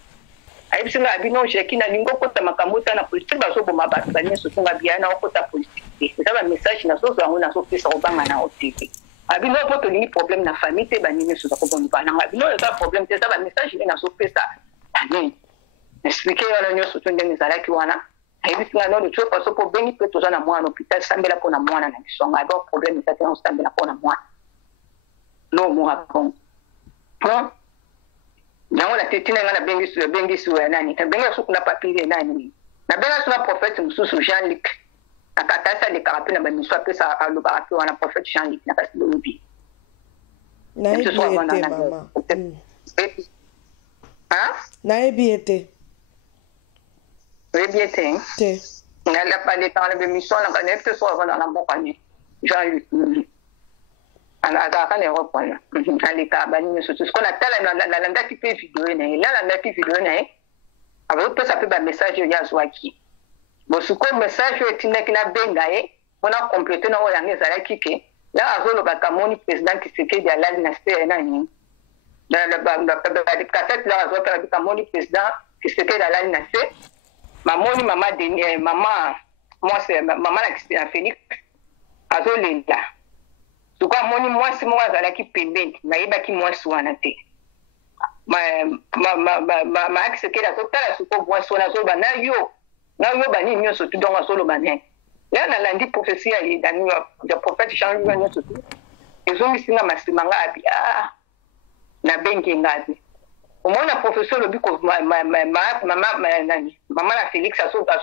ayibisinga bino jekina lingo kota makamuta na politique bazo boma ba bani surtout nga biana okota politique c'est ba message na so zango na so pesa obanga na OTV abino poto ni problème na famille te bani so ko boni bana abino eza problème te ba message na so pesa ani expliquer wala nyo surtout ndeni zala ki wana ayibisinga no lucho paso po bengi pe toza na mwana hôpital sambela pona mwana na bisonga ba problème ça on sambela pona mwana no mo hakon no na wala tetina ngana bengi su ya nani bengi su kuna papier nani na bengi su na prophète mususu Jean-Luc akatasa de karapi na bamiso pesa alo barapi wana prophète Jean-Luc na kasi lobi na mama na ebiete bien te elle a pas de temps de mission la connaît que soit dans la compagnie Jean-Luc ala ka ne reprendre ali ka bani ce qu'on appelle la landa qui fait vidéo la landa qui vidéo avec tout ça peut ba message ya zwaki bon ce qu'on message etina kina benga on a complété na oya ngeza kike là azolo ba kamoni président qui s'était de la dynastie nani la cassette là azolo ba kamoni président qui s'était de la dynastie mamoni mama de mama moi c'est mama la Christian Félix azolela tuka moni moi c'est moi za la ki pembeni na iba ki moi swana te ma akiseke la totala suko moi swana so bana yo bani nyoso tu donga solo bana là na landi prophétie ya dani de prophète Jean-Luc nyoso tu ezongi singa masimanga abi na bengi ngazi omona professeur le biko mama la Félix aso ta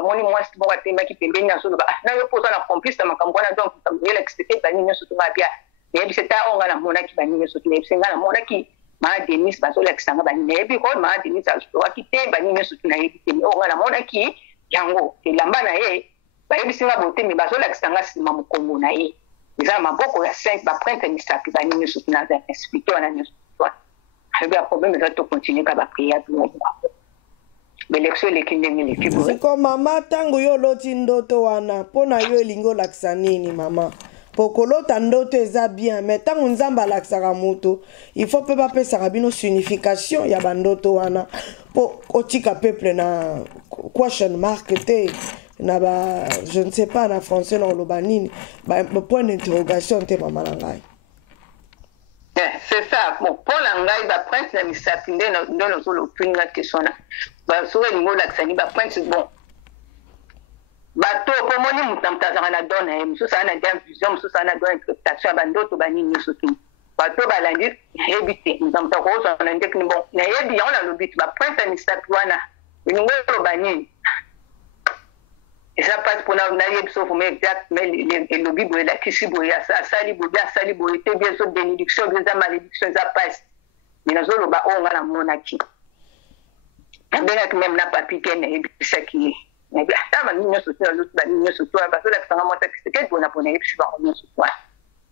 moni moi c'est bon atema ki pembeni na solo ba na yo poza na complice na makambo na donc tamela expliquer bani nyoso tu ba bia mais c'est ta onga na mona ki bani nyoso tu senga na mona ki ma Denis bazo la kisanga bani mais bi ko ma Denis aso ki te bani nyoso tu na yebi te onga na mona ki yango elamba na ye ba yebi singa bote mais bazo la kisanga sima mukombo na ye eza maboko ya 5 baprêtre misapi bani nyonso tuna za expliqué wana nyonso wana problème eza tocontinue ka baprière biloko belection eleki ndenge eleki boye siko mama ntango yo oloti ndoto wana mpo na yo elingi olakisa nini mama po kolota ndoto eza bien mais ntango nzambe alakisaka moto il faut mpe bapesaka bino signification ya bandoto wana mpo otika peuple na question mark te na ba je ne sais pas na français na oloba nini point d'interrogation te mama na ngai. C'est ça. Bon, pour l'anglais, bah prince la misapi dans le solo pinga question na. Bah sur le mot l'accent, bah prince bon. Bah to pour moi ni mutamta na donne, muso ça na bien vision, muso ça na donne interprétation bando to bani ni soki. Bah to ba landi hebite, mutamta ko so na ndek ni bon. Na yebi on a le but bah prince la misapi wana. Ni ngoro bani. Et ça passe pour la naïe sauf mais exact mais le bible là qui si boya ça sali boya était bien sûr bénédiction bien malédiction ça passe mais nous le ba on la monaki bien que même na papi ken et ça qui mais bien ça va nous soutenir l'autre ba nous soutenir parce que là ça monte que c'est bon pour les puis ba nous soutenir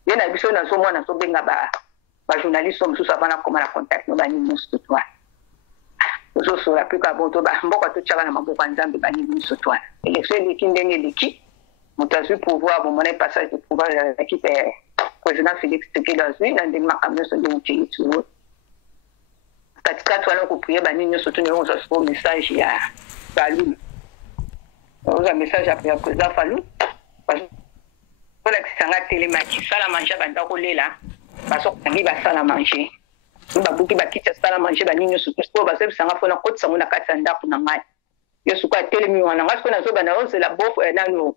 bien na biso na so moi na so benga ba journaliste sommes sous ça va na comment la contact nous ba nous soutenir so la plus kabonto ba mboka to tchaka na maboko nzambe ba ni sotwa élection eleki ndenge eleki mutazu pouvoir bon mon passage de pouvoir l'équipe président Félix Tshisekedi dans des makamyo so de mutiki tuwo katika twana ko prier ba ni soto ne on so message ya Fallu on a message après président Fallu parce que la kisanga télématique sala manger ba ndako lela parce que ngi ba sala manger babuki bakita sala manger baninyo suko ba sebisanga fona kotsa ngona katsa ndaku na ngai yesu kwa telemi wana ngasko na zoba na ose la bof nano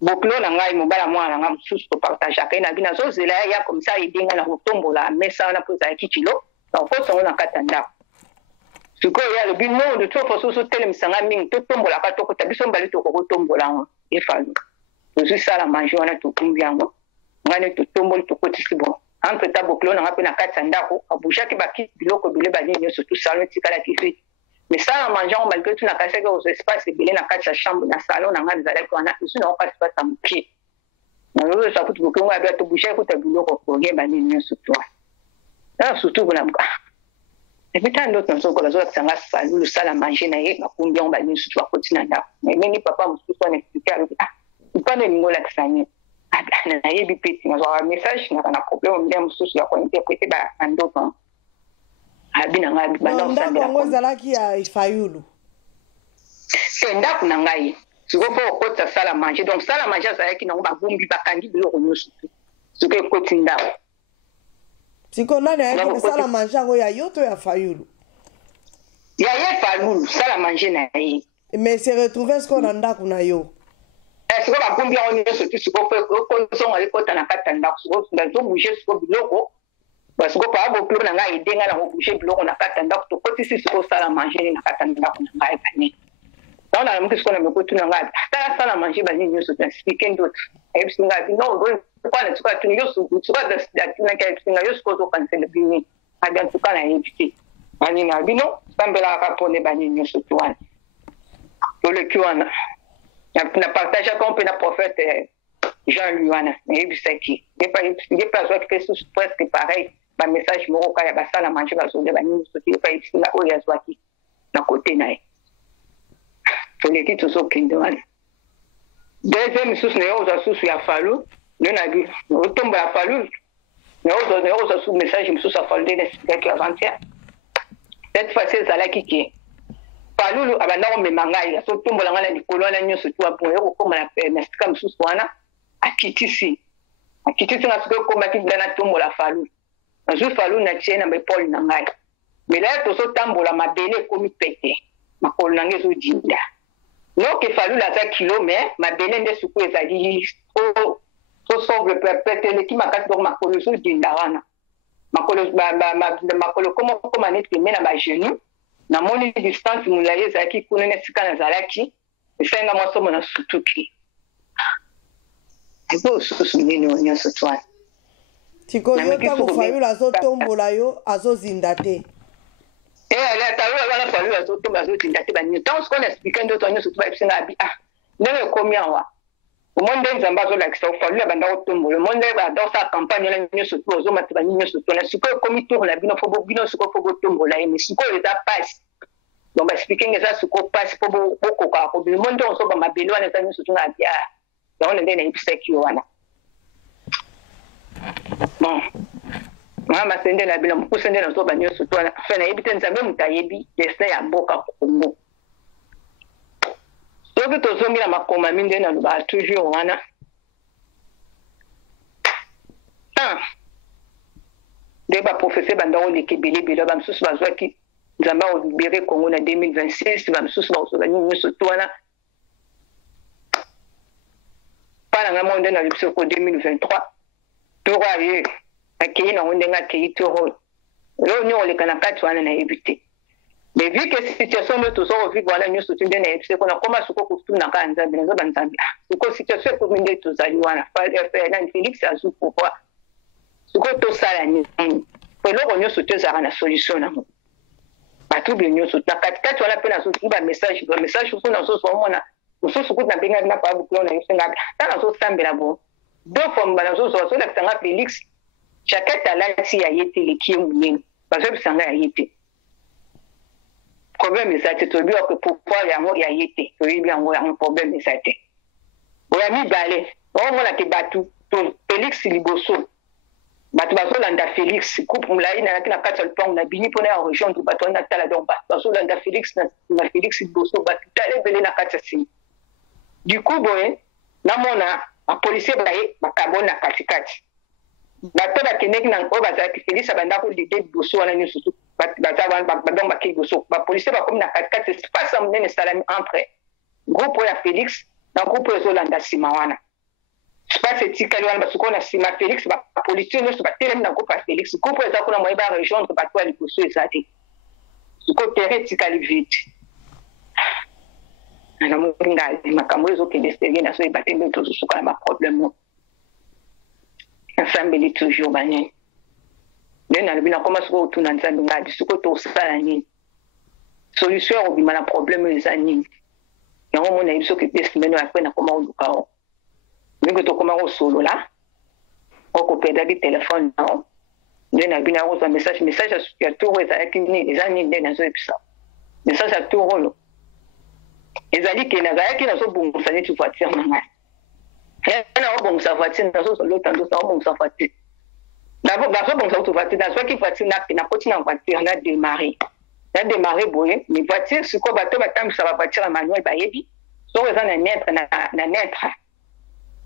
boklo na ngai mobala mwana nga mususu ko partager kana bina zo zela ya comme ça idinga na kotombola mesa na poza kitilo na kotsa ngona katsa ndaku suko ya le bino de trop faut so telemi sanga mingi to tombola ka to ko tabiso mbali to ko tombola ngo efalu zo sala manger wana to kumbiango ngane to tombol to kotisi bon entre taboklo na ngapena katsa ndako abusha ki baki biloko bile bani nyonso tout salon tikala kifi mais ça en mangeant malgré tout na kaseka aux espaces bile na katsa chambre na salon na ngani zala kwa na isu na kwa espace à mki na lolo sa kutu bokongo abia to busha ko tabiloko ko ge bani nyonso to na surtout bona mka et puis tant d'autres sont comme ça sanga salon le salle à manger na ye makumbia on bani nyonso to ko tina ndako mais meni papa mususu on expliquer pas de ningo la tsanye na yebi peti na zo message na problème bien mususu ya ko interpréter ba andoto abina ngabi banda usambira ngo zalaki ya Fayulu tenda kuna ngai siko po kota sala manger donc sala manger ça yaki na ba gumbi bakandi biloko nyusu siko ko tinda siko nani ya sala manger ngo ya yoto ya Fayulu ya ye Fayulu sala manger na ye mais se retrouver ce qu'on anda kuna yo siko ba gumbi on nyusu siko ko songa le kota na katanda siko ndazo bouger siko biloko parce que pas beaucoup na ngai denga na bouger biloko na katanda to koti siko sala manger na katanda kuna ngai bani on a l'impression qu'on a beaucoup de nanga ça la manger bani nyusu expliquer d'autres et puis ngai non kwa na tuka tunyosu tuka da na kai singa yosko to cancel bini aga tuka na invité bani na bino sambela ka pone bani nyusu tuan to le kiwana na partage comme le prophète Jean Luana et puis c'est qui il pas soit que c'est presque pareil ba message moko ka ya basala manger ba zonde bani nyusu ti pa isinga o ya zwaki na côté nae les titres sont kindouan. Deuxième source, nous avons source à Fallu. Nous avons retombé à Fallu. Nous avons sous message, nous avons fallu d'expliquer avant-hier. Cette fois, c'est ça là qui est. Fallu, abandon me mangai, la somme de la colonne, nous sommes tous à comme la mescam sous Wana, à Kitisi. À Kitisi, on a ce que comme à la tombe la Fallu. Un jour, Fallu n'a tient à mes Paul Nangai. Mais là, tout ce tambour la ma belle comme pété. Ma colonne est au dinda. Non que Fallu la 5 km mais ma belende suku ezali so sobre peut-être qui m'a cassé donc ma colo so dindawana ma colo comment net que mena ba genou na moni distance mulaye zaki kunene sikana zalaki ifenga mo somo na sutuki ebo so nini onyo so twa tiko yo tango Fallu la so tombola yo azozindate la talula wana Fallu azotomba azotinda te bani tant ce qu'on explique d'autres on se trouve ipsinga bi ah ndenge combien wa Le monde est en bas de l'action, il faut lui abandonner tout le monde. Le monde est dans sa campagne, il y a une chose, il y a une chose, il y a une chose, comme il tourne, il y a une chose, mais ce qu'on les a passe. Donc, expliquer que ça, ce qu'on passe pour beaucoup, le monde est en train de m'abéloir, il y a une chose, il y a une chose, bon. Moi, ma sende la bilan, pour sende dans son bagnon sur toi, fait na yebite nzambe mutayebi, destin ya boka Congo. So que to zongi na makoma minde na ba toujours wana. Deba professeur bandao le kebele bela ba msusu bazwa ki nzambe o libérer Congo na 2026, ba msusu ba so ni sur toi na. Para nga monde na libso ko 2023. Toro aye akei na onde nga kei toro lo nyo le kana kati wana na ebite mais vu que situation de tout ça vivre wana nyo sotu ndena ebite kona koma suko kutuna ka nzambe na zoba nzambe suko situation ko minde to zali wana fa na Félix azu pourquoi suko to sala ni pelo ko nyo sotu za na solution na mo batu bi nyo sotu na kati wana pena sotu ba message so na so so mona so suko na benga na pa bu klona yesenga ta na so sambela bo deux fois bana so so la tanga Félix chacun talenti ya yete le qui est parce que ça nga yete problème ça te tobi que pourquoi ya ngo ya yete to bien ngo ya problème ça te oya mi balé on mona ke batu to Félix liboso batu baso landa Félix coupe mlai na kina kata le pont na bini pona en région du bateau na tala donc baso landa Félix na Félix liboso batu tale belé na kata si du coup boy na mona a policier baye bakabona katikati bato bakendeki na oyo bazalaki Félix abanda kolide liboso wana nyonso badongo bake liboso bapolisier bakomi na katikati espace ya monene esalami entre groupe oyo ya Félix na groupe oyo ezolanda nsima wana espace etikali wana basuko na nsima Félix bapolisier nyonso batelemi na groupe ya Félix groupe oyo eza kuna moye barejoindre bato ya liboso eza te suko terrain etikali vide namoni ngai makambo oyo ezokende serie na so ebate nde tozosuka na baproblème ensemble toujours banani nde nalobi nakoma soko otuna nzambe ngadi soko tosala nini solution obima na problème eza nini yango mona yebi soki te semaine oyo apre nakoma oluka o ndenge tokoma kosolola okopedaki telefone nao nde nalobi nakozwa message ya tour ezalaki nini eza nini nde nazoyebisa message ya tour oyo ezali ke nazalaki nazobongisa neti voiture na ngai na obongisa voiture nazolota ndosa obongisa voiture nazobongisa auto voiture nazwaki voiture na koti na voiture na démarrer boye mais voiture sikoyo bato batambisa bavoiture ya manuel bayebi soko eza na netre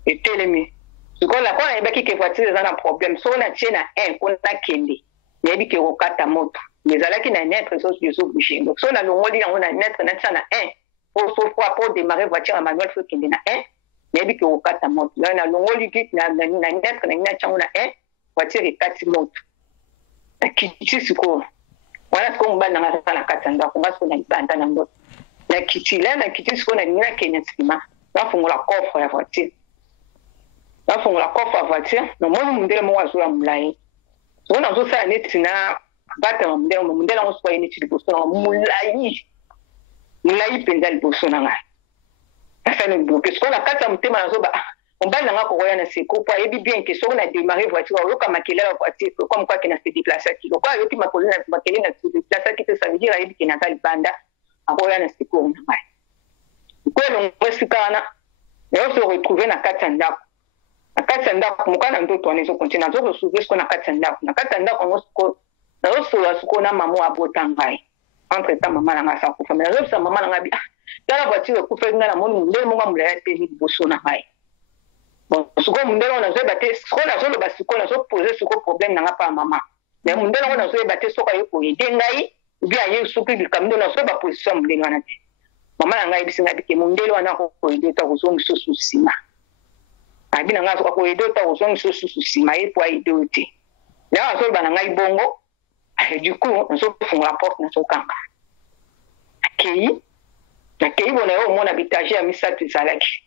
etelemi sikoyo nakona nayebaki ke voiture eza na problème soko natie na 1 po nakende nayebi ke kokata moto ezalaki na netre ezobouge donc so nalongoli yango na netre natia na 1 pour démarrer voiture à manuel faut qu'il y en a un mais que au quatre moto là na longoli ki na netre na chango na un voiture et quatre moto kiti siko wana ko mbana na kana katanga ko baso na ibanda na ndo na kiti là na kiti siko na nina kenya sima na fungula coffre ya voiture no mo mundele mo wazo ya mulai so na zo sa neti na bata mundele mo so ni tili boso na mulai penza liboso na ngai afin de bloquer ce qu'on a kata mutema nazoba on na ngako koya na seko po ebi bien que so na démarrer voiture o yoka makela la voiture comme quoi que na se déplacer ki ko yoki makoli na makeli na se déplacer ki ça veut dire ebi que na banda akoya na seko na ngai ko lo mwesikana et on se retrouver na kata ndako mukana ndoto ane so continue zo souver ce qu'on a kata ndako on ko na so na maman abotangai entre temps maman na sa kufa mais sa maman na ngabi la voiture kufa ngana moni ndele mo ngamula ya teni boso na hai bon suko ndele on a zo baté suko na zo lo basiko na zo poser suko problème na ngapa maman mais ndele on a zo baté suko yeko yedengai bien ye suko bi kamdo na zo ba position mdenga na te maman na ngai bisinga bike ndele wana ko yedeta ko misusu sima abina nga ko yedeta ko misusu sima e po yedote là on zo bana ngai bongo. Et du coup, on se fout la porte dans son camp. Accueilli bon mon habitage à Misati Zalaki.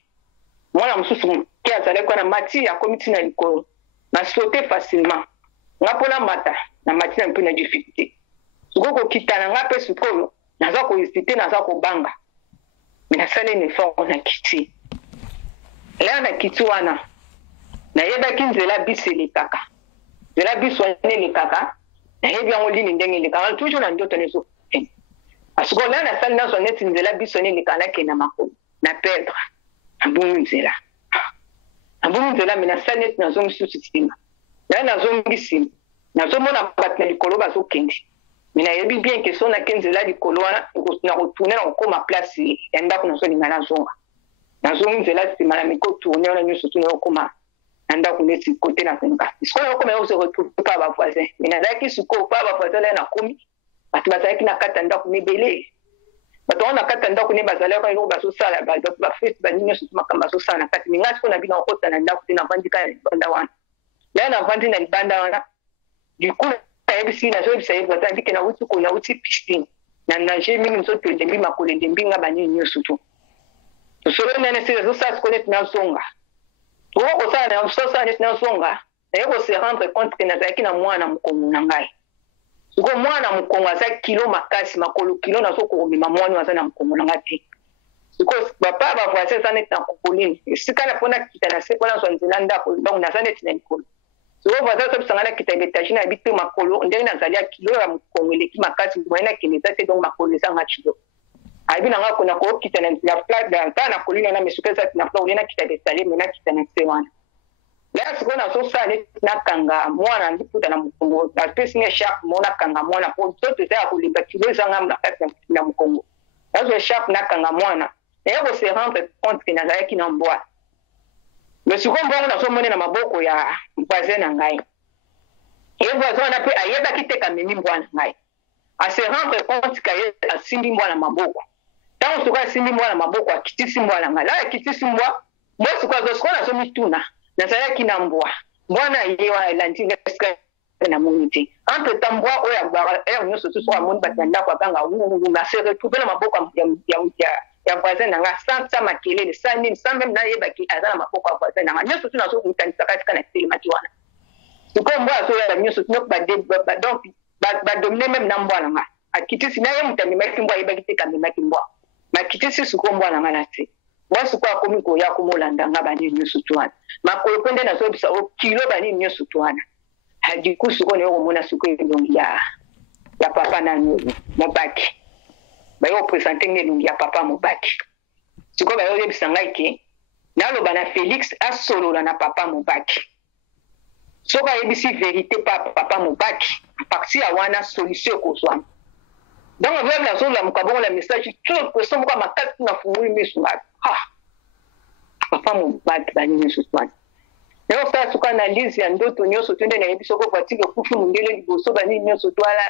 Moi, je suis qui a Zalaki, on a mati à comité na l'école. On a sauté facilement. On a pour la mata, la mati un peu de difficulté. Ce qu'on quitte à la paix, ce qu'on a hésité, on a banga. Mais la salle n'est fort, on a quitté. là na kiti wana na yebaki nzela biso elekaka nzela biso elekaka na yebi yango lini ndenge elekaka toujours na ndoto neso parce que là na sali nazo neti nzela biso elekaka nakenda makolo na perdre abungu nzela mais na sali neti nazongi susu nsima là nazongi nsima nazomona bato na likolo bazokende mais nayebi bien ke so nake nzela likolo wana na kotourne na kokóma place ya ndako nazolinga nazongi nzela nsima na mikotourne wana nyonso tu naokóma na ndako neti kote na penga sikoyo nakóma yo se retrouve pa bavoisin mais nazalaki sikoyo pa bavoisin la nakomi bato bazalaki na kati ya ndako mebele bato wana na kati ya ndako ne bazalaki eloko bazosala bafete banini nyonso tu makambo bazosala na kati mais nga sikoyo nabina kokota na ndako te navandi kaka na libanda wana la navandi na libanda wana du coup nayebisi nazoyebisa ye voisin abike nauti ko nauti piscine na nage mingi nzoto elembi makolo elembi nga banini nyonso tu tosolo nene sika ezosala sikoyo neti nazonga okosala nasosala neti nazonga naye kose rendre compte ke nazalaki na mwana mokongo na ngai sikoyo mwana mokongo aza kilo makasi makolo kilo nazokomema mwani aza na mokongo na ngai te sikoyo bapa bavoisin eza neti na kokolini esika na mpo nakita na se mpo nazwa nzela ndako donc naza neti na likolo sikoyo voisin sobisanga nakita betagie na yebi te makolo ndenge nazali ya kilo ya mokongo eleki makasi moye nakende eza te donc makolo ezanga kilo ayebi na nga kona kookita na place kaka na kolini wana mesuka eza na place olie nakita besale me nakita na se wana laya sikoyo nazosala neti nakanga mwana ndiputa na mokongo apesi nga echarpe mo nakanga mwana mpo nzoto eza ya kolemba kilo ezanga na kati na mokongo nazwa echarpe nakanga mwana naye kose rendre compte ke nazalaki na mbwa me sikoyo mbwango nazomone na maboko ya voisin na ngai ye voisin wana mpe ayebaki te kamemi mbwa na ngai ase rendre compte kaye asimbi mbwa na maboko ntango sikoyo asimbi mbwa na maboko akitisi mbwa na ngai la akitisi mbwa sikoyo nazomituna nazalaki na mbwa na ye wana elandi esika namoni te entre temps mbwa oyo agbara ere nyonso tu so amoni bato ya ndako abanga nase retrouve na maboko ya voisin na nga sans makelele sans nini sans même nayebaki aza na maboko ya voisin na nga nyonso tu nazomitanisaka tika na telemaki wana sikoyo mbwa azoyala nyonso tu donc badomine meme na mbwa na nga akitisi naye moto amemaki mbwa ayebaki te kamemaki mbwa makitisi sikoyo mbwa na nga na se mbwa sikoyo akomi koya komolanda nga banini nyonso tu wana makolo mpe nde nazobisa kilo banini nyonso tu wana adiku sikoyo naye komona sikoyo elongi ya papa nani mobaki bayo présente nge elongi ya papa mobaki sikoyo bayoyebisa ngai ke naloba na Félix asolola na papa mobaki soki ayebisi vérité pa papa mobaki apartir ya wana solution ekozwama donc aveble nazolamuka bongo la message toujours pression moko makasi nafungoli miso ngapi papa mobaki banini nyonso twana naye osala soki analyse ya ndoto nyonso to nde nayebi soki ovatike kufi mondele liboso banini nyonso twala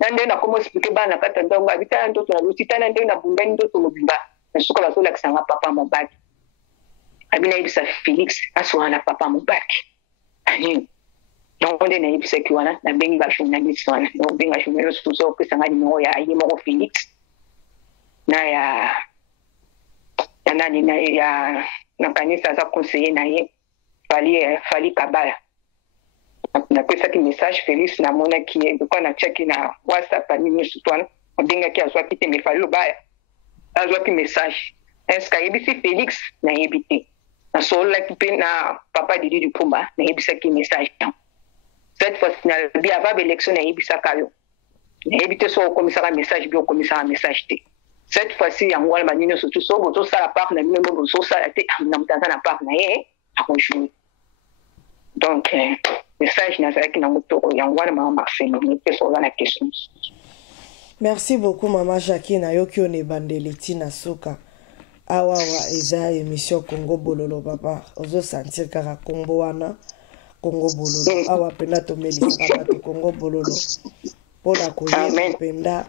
na ndenge nakoma explike bana na kati ya ndongo abitala ndoto naluti tala ndenge nabundani ndoto mobimba na suka bazolakisanga papa mobaki abi nayebisa Félix asola na papa mobaki anini donc nde nayebisaki wana nabengi bajournaliste wana obenga journaliste ozo opesanga nimero ya ye moko Félix na ya nani na kanisa aza conseiller na ye fali kabala napesaki message Félix namonaki ye dokwa natiaki na whatsapp anini nyonso twana abengaki azwaki te me fali lobaya azwaki message eske ayebisi Félix nayebi te nasololaki mpe na papa Didi Lupumba nayebisaki message yango cette fois nalobi ava baélection nayebisaka yo nayebi te so okomisaka message bi okomisaka message te cette fois-ci yango wana banini nyonso tu so bozosala part na bino mbo bozosala te na moto aza na part na ye akojoue donc message nazalaki nango toko yango wana mama Marcelo nipesa oza na question. Merci beaucoup mama Jackie nayoki on ebandeli tina suka awawa eza émission Congo Bololo papa ozo sentir kaka kombo wana Congo Bololo awa penda tomelisaka bato Congo Bololo mpona koyeba penda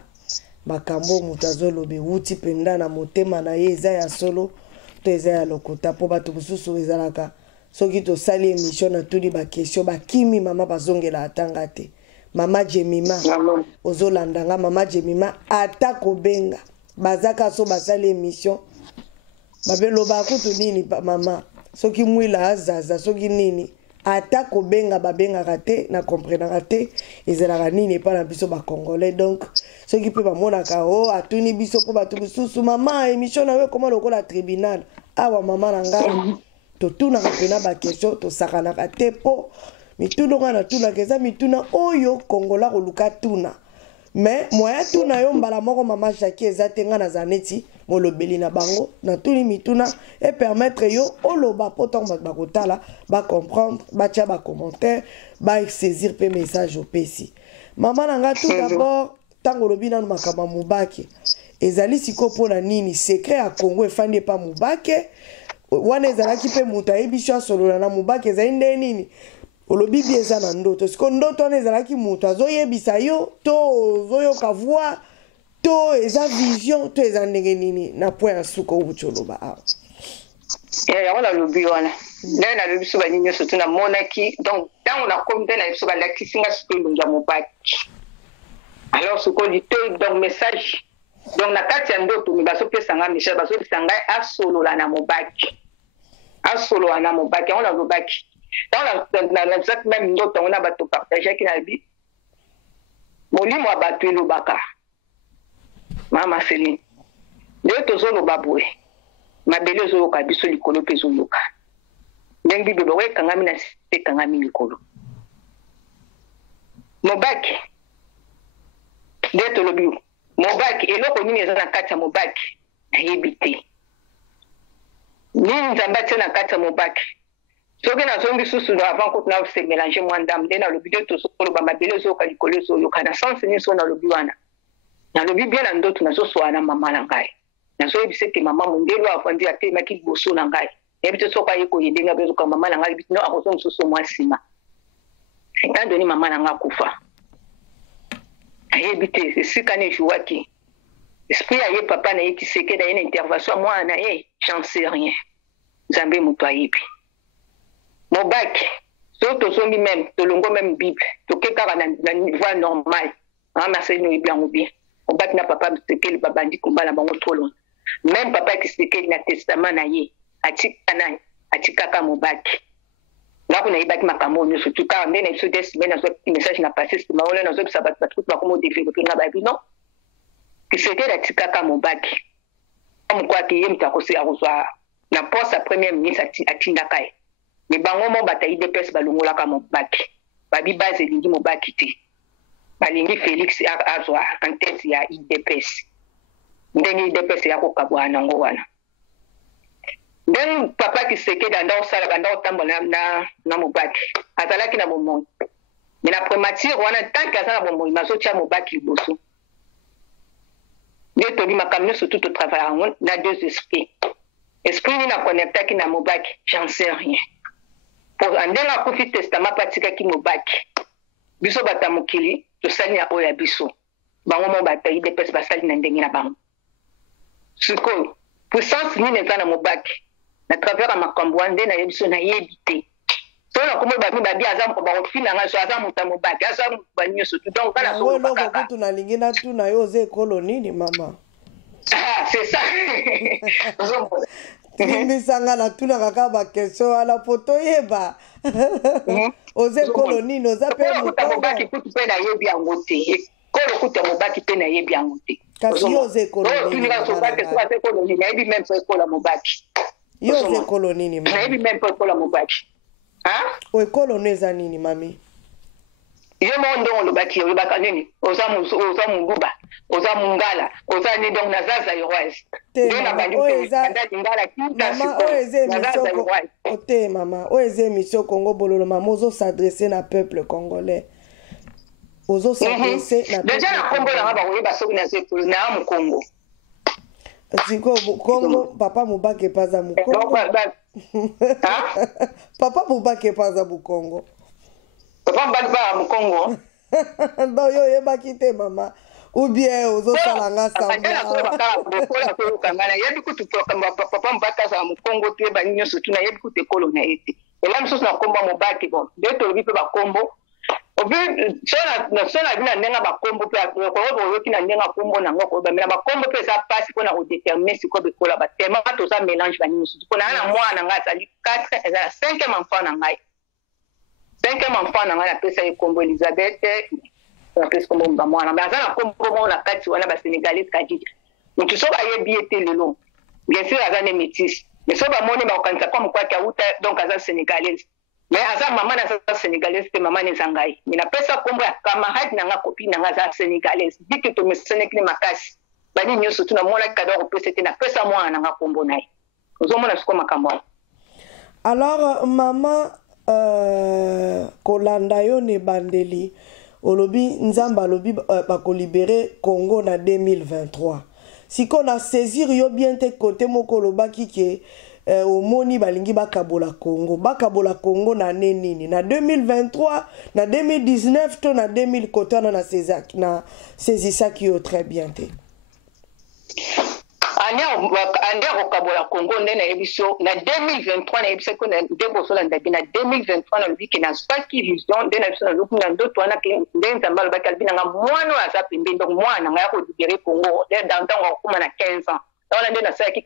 makambo moto azoloba wuti penda na motema na ye eza ya solo to eza ya lokota mpo bato mosusu ezalaka soki tosali émission na tuli bakestion bakimi mama bazongela atanga te mama Jemima ozolandanga mama Jemima ata kobenga bazaka so basali émission babeloba kutu nini mama soki mwila azaza soki nini ata kobenga babengaka te na comprenaka te ezalaka nini epa na biso bakongolais donc soki mpe bamonaka o atuni biso mpo bato mosusu mama émission na we koma lokola tribunal awa mama na ngai totunaka pena bakestion tosakanaka te mpo mituna wana tunaka eza mituna oyo kongola koluka tuna mais moya tuna yo mbala moko mama Jackie eza te nga naza neti molobeli na bango na tuni mituna et permettre yo oloba po ntango bato bakotala bacomprendre batia bacommentaire basaisir mpe message opesi mama na nga tout d'abord ntango olobi nanu makambo ya Mubake ezali siko mpona nini secret ya Congo efandi epa Mubake wana ezalaki mpe moto ayebi so asolola na Mubake ezali nde nini olobi bi eza na ndoto siko ndoto wana ezalaki moto azoyebisa yo to ozoyoka voi to eza vision to eza ndenge nini na point ya suka obuti oloba awa yango nalobi wana nde nalobi so banini nyonso to namonaki donc ntango nakomi nde na biso balakisinga siko elongi ya Mubake alors sikoyo te donc message donc na kati ya ndoto mi bazopesanga message bazopesa ngai asolola na Mubake yango nalobaki na exact même ndoto yango na bato partageaki na bi molimo ya bato elobaka mama Céline nde tozoloba boye mabele ezoyoka biso likolo mpe ezoyoka ndenge bible bako ekangami na site ekangami likolo Mubake nde tolobi Mubake eloko nini eza na kati ya Mubake nayebi te nini nzambe atie na kati ya Mubake soki nazongi susu avant kote na se mélanger mwa ndambe nde nalobi nde tozoloba mabele ezoyoka likolo ezoyoka na sanse nini so nalobi wana nalobi bien na ndoto nazoswala na mama na ngai nazoyebisa ete mama mondelo avandi atelemaki liboso na ngai nayebi te soki aye koye ndenge abezoka mama na ngai yebi no akozwa mosusu mwa nsima etant doni mama na ngai akufa ayebi te esika ne ejuwaki esprit aye papa na ye Tshisekedi aye na intervention mwana na ye j'en sais rien nzambe moto ayebi Mubake so tozongi même tolongo même bible toke kaka na voie normale merci no yebi yango bien Mubake na papa Tshisekedi babandi kombala bango trop long même papa Tshisekedi na testament na ye atikaka Mubake ngako nayebaki makambo nyonso tout kaka nde na biso des semaines nazwa message na passé sima oyo nazobisa bato batukutu bakomo développer nga babi non Tshisekedi atikaka Mubake amukwaki ye moto akozwa na poste ya premier ministre atindaka ye me bango mo bata IDPS balongolaka Mubake babi base elingi Mubake te balingi Félix azwa en tête ya IDPS ndenge IDPS ya kokabwa nango wana ndenge papa Tshisekedi anda osala banda otambola na Mubake azalaki na bomoi me na prémature wana tant que aza na bomoi mazotia Mubake liboso nde tobi makambo nyonso tout travail yango na deux esprits esprit nini aconnectaki na Mubake j'en sais rien pour ndenge akufi testament mpe atikaki Mubake biso bata mokili tosali na oyo ya biso bango mo bata IDPS basali na ndenge na bango sikoyo puissance nini eza na Mubake na travers ya makambo wana nde nayebi biso nayebi te so nakomi babi aza bakofina nga so aza moto ya Mubake aza banyonso tu donc kala eloko kutu nalingi natuna yo oza ekolo nini mama c'est ça timbisanga natunaka kaka bakestion wana po toyeba oza ekolo nini oza mpe Mubake kutu mpe nayebi yango te ekolo kutu ya Mubake mpe nayebi yango te kasi yo oza ekolo nini nayebi même mpo ekolo ya Mubake yo oza ekolo nini nayebi même mpo ekolo ya Mubake ekolo no eza nini mami yo mo ndongo olobaki olobaka nini oza munguba oza mungala oza ni donc naza zairoise nde na bandi mpenda lingala te mama oyo eza émission Congo Bololo mama ozosadresse na peuple congolais ozosadresse na deja na Congo nanga bakoyeba soki naza ekolo na mokongo siko Congo papa Mubake paza mokongo papa Mubake paza mokongo papa Mubake paza mokongo non yo yebaki te mama ou bien ozosala nga yebi kutu papa Mubake azala mokongo te bani nyonso tu nayebi kutu ekolo na ye te ela mosusu na nkombo ya Mubake bon nde tolobi mpe bakombo obi so na bina ndenge bakombo mpe oyoki na ndenge akombo nango koyeba me na bakombo mpe eza mpasi mpona kodetermine sikoyo bekola batema toza mélange bani mosusu mpona nga na mwana na ngai azali 4 ezala 5e enfant na ngai 5e enfant na ngai napesa ye kombo Elizabeth napesa kombo bamwana me aza na kombo moko na kati wana basénégalais kadidi motu so bayebi ye te lelo bien sûr aza ne métis mais so bamoni bakokanisa kwa mokwaki auta donc aza sénégalaise mais aza mama na aza sénégalaise te mama neza ngai mais napesa kombo ya camarade na nga copine na nga aza sénégalaise dike tomesenekile makasi bani nyonso tu namonaki kado akopesa te napesa mwana na nga kombo na ye ozomona siko makambo wana. Alors mama kolanda yo ne bandeli olobi nzamba olobi bakolibere Congo na 2023 siko na saisir yo bien te côté moko lobaki ke omoni balingi bakabola Congo na nini na 2023 na 2019 to na 2000 côté na saisisaki yo très bien te andi akokabola Congo nde nayebi so na 2023 nayebi so ko nde bosolanda bi na 2023 nalobi ke nazwaki vision nde na biso nalobi na ndoto wana ke nde nzambe alobaki alobi nanga mwana oyo aza pembeni donc mwana ngai akolibere Congo dans ntango akokóma na 15 ans wana nde nasalaki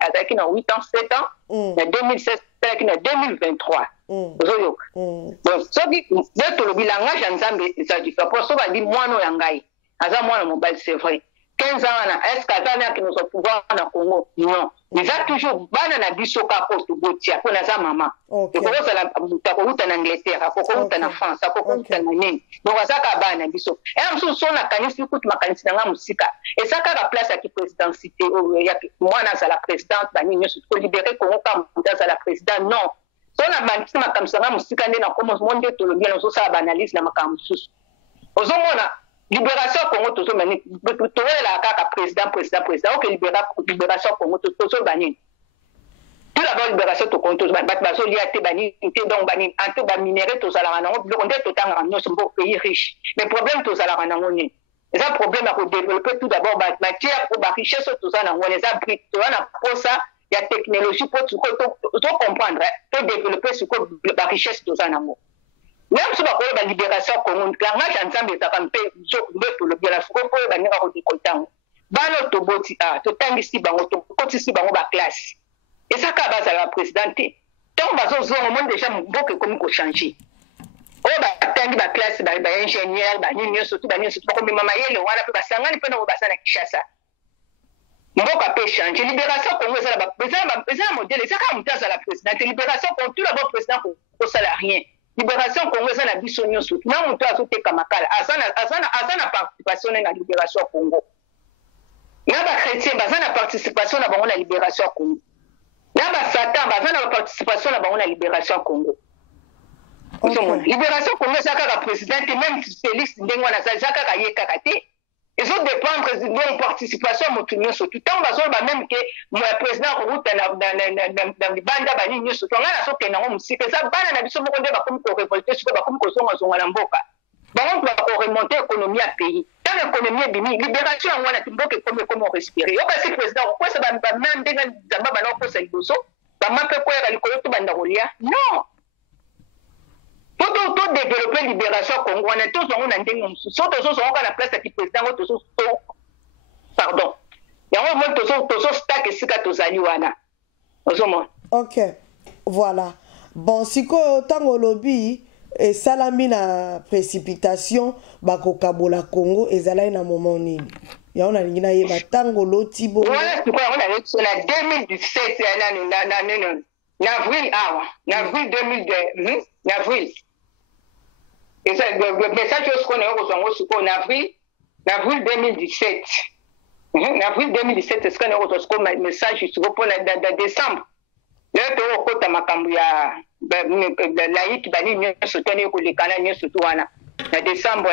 azalaki na 8 ans 7 ans na 2016 asalaki na 2023 ozoyoka donc soki nde tolobi langage ya nzambe eza différent po so badi mwana oyo ya ngai aza mwana mobali c'est vrai 15 ans, est-ce que nous avons pouvoir en Congo? Non. Mais ça toujours bana na biso ka poste botia ko na za mama. Et ko za la en Angleterre, ko en France, ko en nini. Donc ça ka bana biso. Et am so na kanisi kutu makanisi na musika. Et ça ka la place à qui présidentité ya moi na za la présidente bani nyoso ko libérer Congo ka muta za la présidente non. So na banisi makamisa na musika ndena ko monde to le bien so ça analyse na makamisusu. Ozomona libération Congo tozo mani to la kaka président OK libération Congo tozo bani tout d'abord libération to Congo tozo bat baso liate bani donc bani ante ba minerai to sala na ngo on to tanga no sombo pays riche mais problème to sala na ngo ni ça problème à développer tout d'abord ba matière ou ba richesse to sala ngo les abri to na posa ya technologie pour to comprendre to développer ce que ba richesse to sala ngo. Même si on a la libération Congo, langage ensemble est à camper, le bien la Congo, on a un décolletant. Bano to boti a, to tangi si bango, to koti si bango ba classe. Et ça ka base à la présidente. Tant bazo zo au monde déjà beaucoup comme ko changer. O ba tangi ba classe ba ingénieur, ba nyinyo surtout comme mama yele wana pe basangani pe na ba sana Kishasa. Mboka pe changer libération Congo ça ba président modèle ça ka mutaza la présidente libération Congo tout d'abord président ko salarié. Libération Congo ça na biso nyonso na mutu azoteka makala azana participation na libération Congo na ba chrétien bazana participation na bango na libération Congo na ba satan bazana participation na bango na libération Congo. Libération Congo ça ka président même Félix Ndengwa na ça ka yeka kate ils ont dépendre de participation mutu nyonso tout temps bazo ba même que moi président route na banda bani nyonso to ngana so kena ngo musika ça bana na biso moko nde ba komi ko révolter sur ba komi ko songa na mboka ba on ko remonter économie à pays dans l'économie bimi libération ngwana timboke comme respirer yo ba si président ko ça ba même ndenga zamba ba no ko sa liboso ba mape ko ya likolo to banda rolia non. Pour développer libération Congo, on a tous un dingue. Soit tous on a la place à qui président, tous pardon. Il y a un moment tous stack et sika tous aliwana. Ok, voilà. Bon, si ko tango lobby et salami na précipitation, bako kabola Congo et zala na moment nini. Ya on a lingina yeba tango lotibo. Ouais, c'est quoi on a sur la 2017 avril avril 2002 avril. Et ça, le message qu'on a en avril 2017. En avril 2017, c'est ce qu'on a reçu comme message pour décembre. Là, tu as reçu ma cambuya, laïque, bani, nous soutenons les Canadiens, surtout en décembre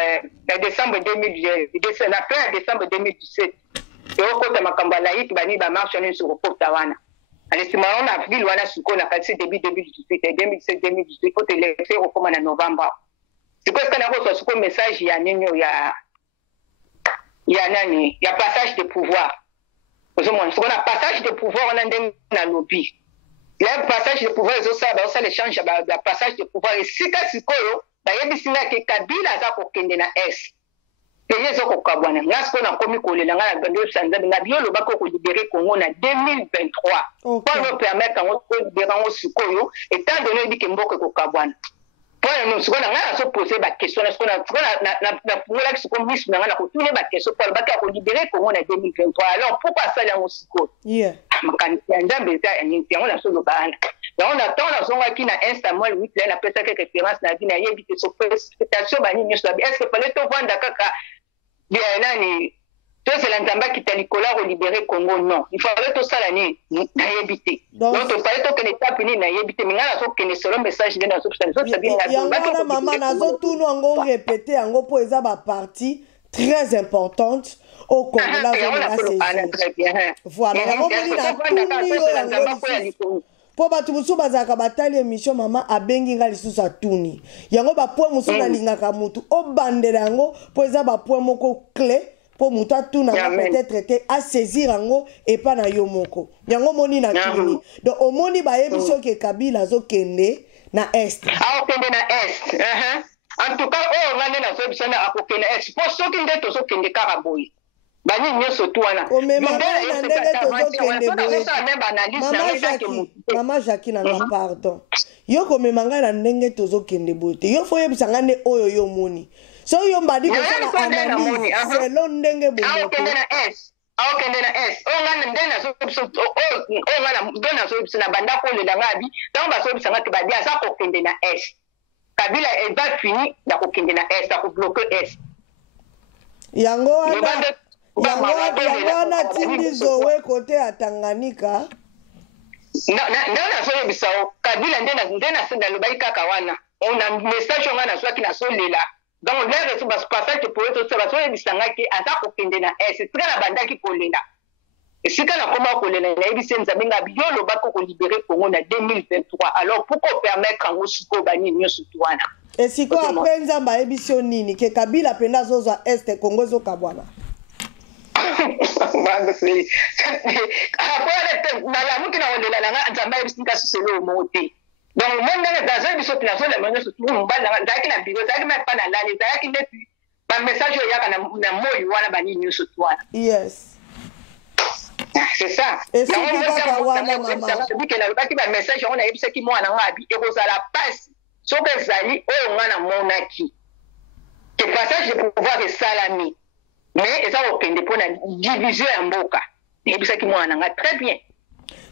2017, la fin décembre 2017. Tu as reçu ma cambuya, laïque, bani, ba marche sur le port Tawana. En avril, on a su qu'on a passé début 2018, 2017-2018, il faut te laisser au en novembre. C'est quoi ce qu'on a reçu comme message? Il y a passage de pouvoir. Ce qu'on a passage de pouvoir, on a un lobby. Le passage de pouvoir, ça l'échange, le passage de pouvoir. Et si tu as dit que Kabila a été na S. Pays zoko kabwana. Ngas ko na komi ko le ngana bando sanza na biolo bako ko libérer Congo na 2023. Pour nous permettre qu'on libérer au sikoyo étant donné dit que mboka ko kabwana. Pour nous ce qu'on a se poser ba question est-ce qu'on a na pour là ce qu'on mise na ko tourner ba question pour baka ko libérer Congo na 2023. Alors pourquoi ça là au sikoyo? Yeah. makanisi ya nzambe eza ya nini yango nasoloba wana yango na ntango nazongaki na Samuel 8 napesaki référence na bino nayebi te soprécipitation banini nyonso babi est ce fale tovanda kaka bia nani tozela nzambe akita likolo kolibere Congo non il fallait tosala nini nayebi te donc tofale tokende etape nini nayebi te minga nazokende solo message nde nazopesa bino yango mama nazotuna yango répété yango mpo eza bapartie très importante au Congo voilà yango moni na tuni yo yango po bato mosusu bazalaka batali émission mama abengi nga lisusu atuni yango bapoint mosusu nalingaka mutu obandela yango mpo eza bapoint moko clé po mutu atuna yango peut-être te asaisir yango epa na yo moko yango moni na tuni donc omoni bayebi soki Kabila azokende na est akokende na est en tout cas oyo nga nde nazoyebisa na akokende na est po soki nde tozokende kaka boye bani nyonso tu wana mama Jackie nanga pardon yo komema ngai na ndenge tozokende boye te yo fo yebisa ngai nde oyo yo moni so yo mbadi kosala analyse selon ndenge boye akokende na es oyo ngai nde nazoyebisa na banda kolela ngai abi ntango bazoyebisa ngai te badi aza kokende na es Kabila eza fini na kokende na es akobloke es yango wana tindi zowe kote ya Tanganyika nde nazoyebisa Kabila nde nalobaki kaka wana ona message onga nazwaki nazolela donc lere basipasake poeto bazoyebisa ngaki aza kokende na es esika na bandaki kolela esika na koma kolela nayebisi nzambe nga yo olobaki kolibere Congo na 2023 alors pourquoi permettre yango sikoyo banini nyonso tu wana esiko apres nzambe ayebisi yo nini ke Kabila mpenza azozwa este Congo ezokabwana nalamuki na kolela nanga nzambe ayebisi nga suselo omo te donc mondenge dazoyebi biso te nazolela nyonso tu mobali nanga ezalaki na biro ezalaki me pa na lali ezalaki neti bamessage oyo eyaka na moi wana banini nyonso tu wana yes c'est ça nalobaki bamessage yango nayebisaki mwana nga abi ekozala pasi soki ezali oyo nga namonaki ke passage de pouvoir esalami mais eza kokende mpo na division ya mboka nayebisaki mwana nga très bien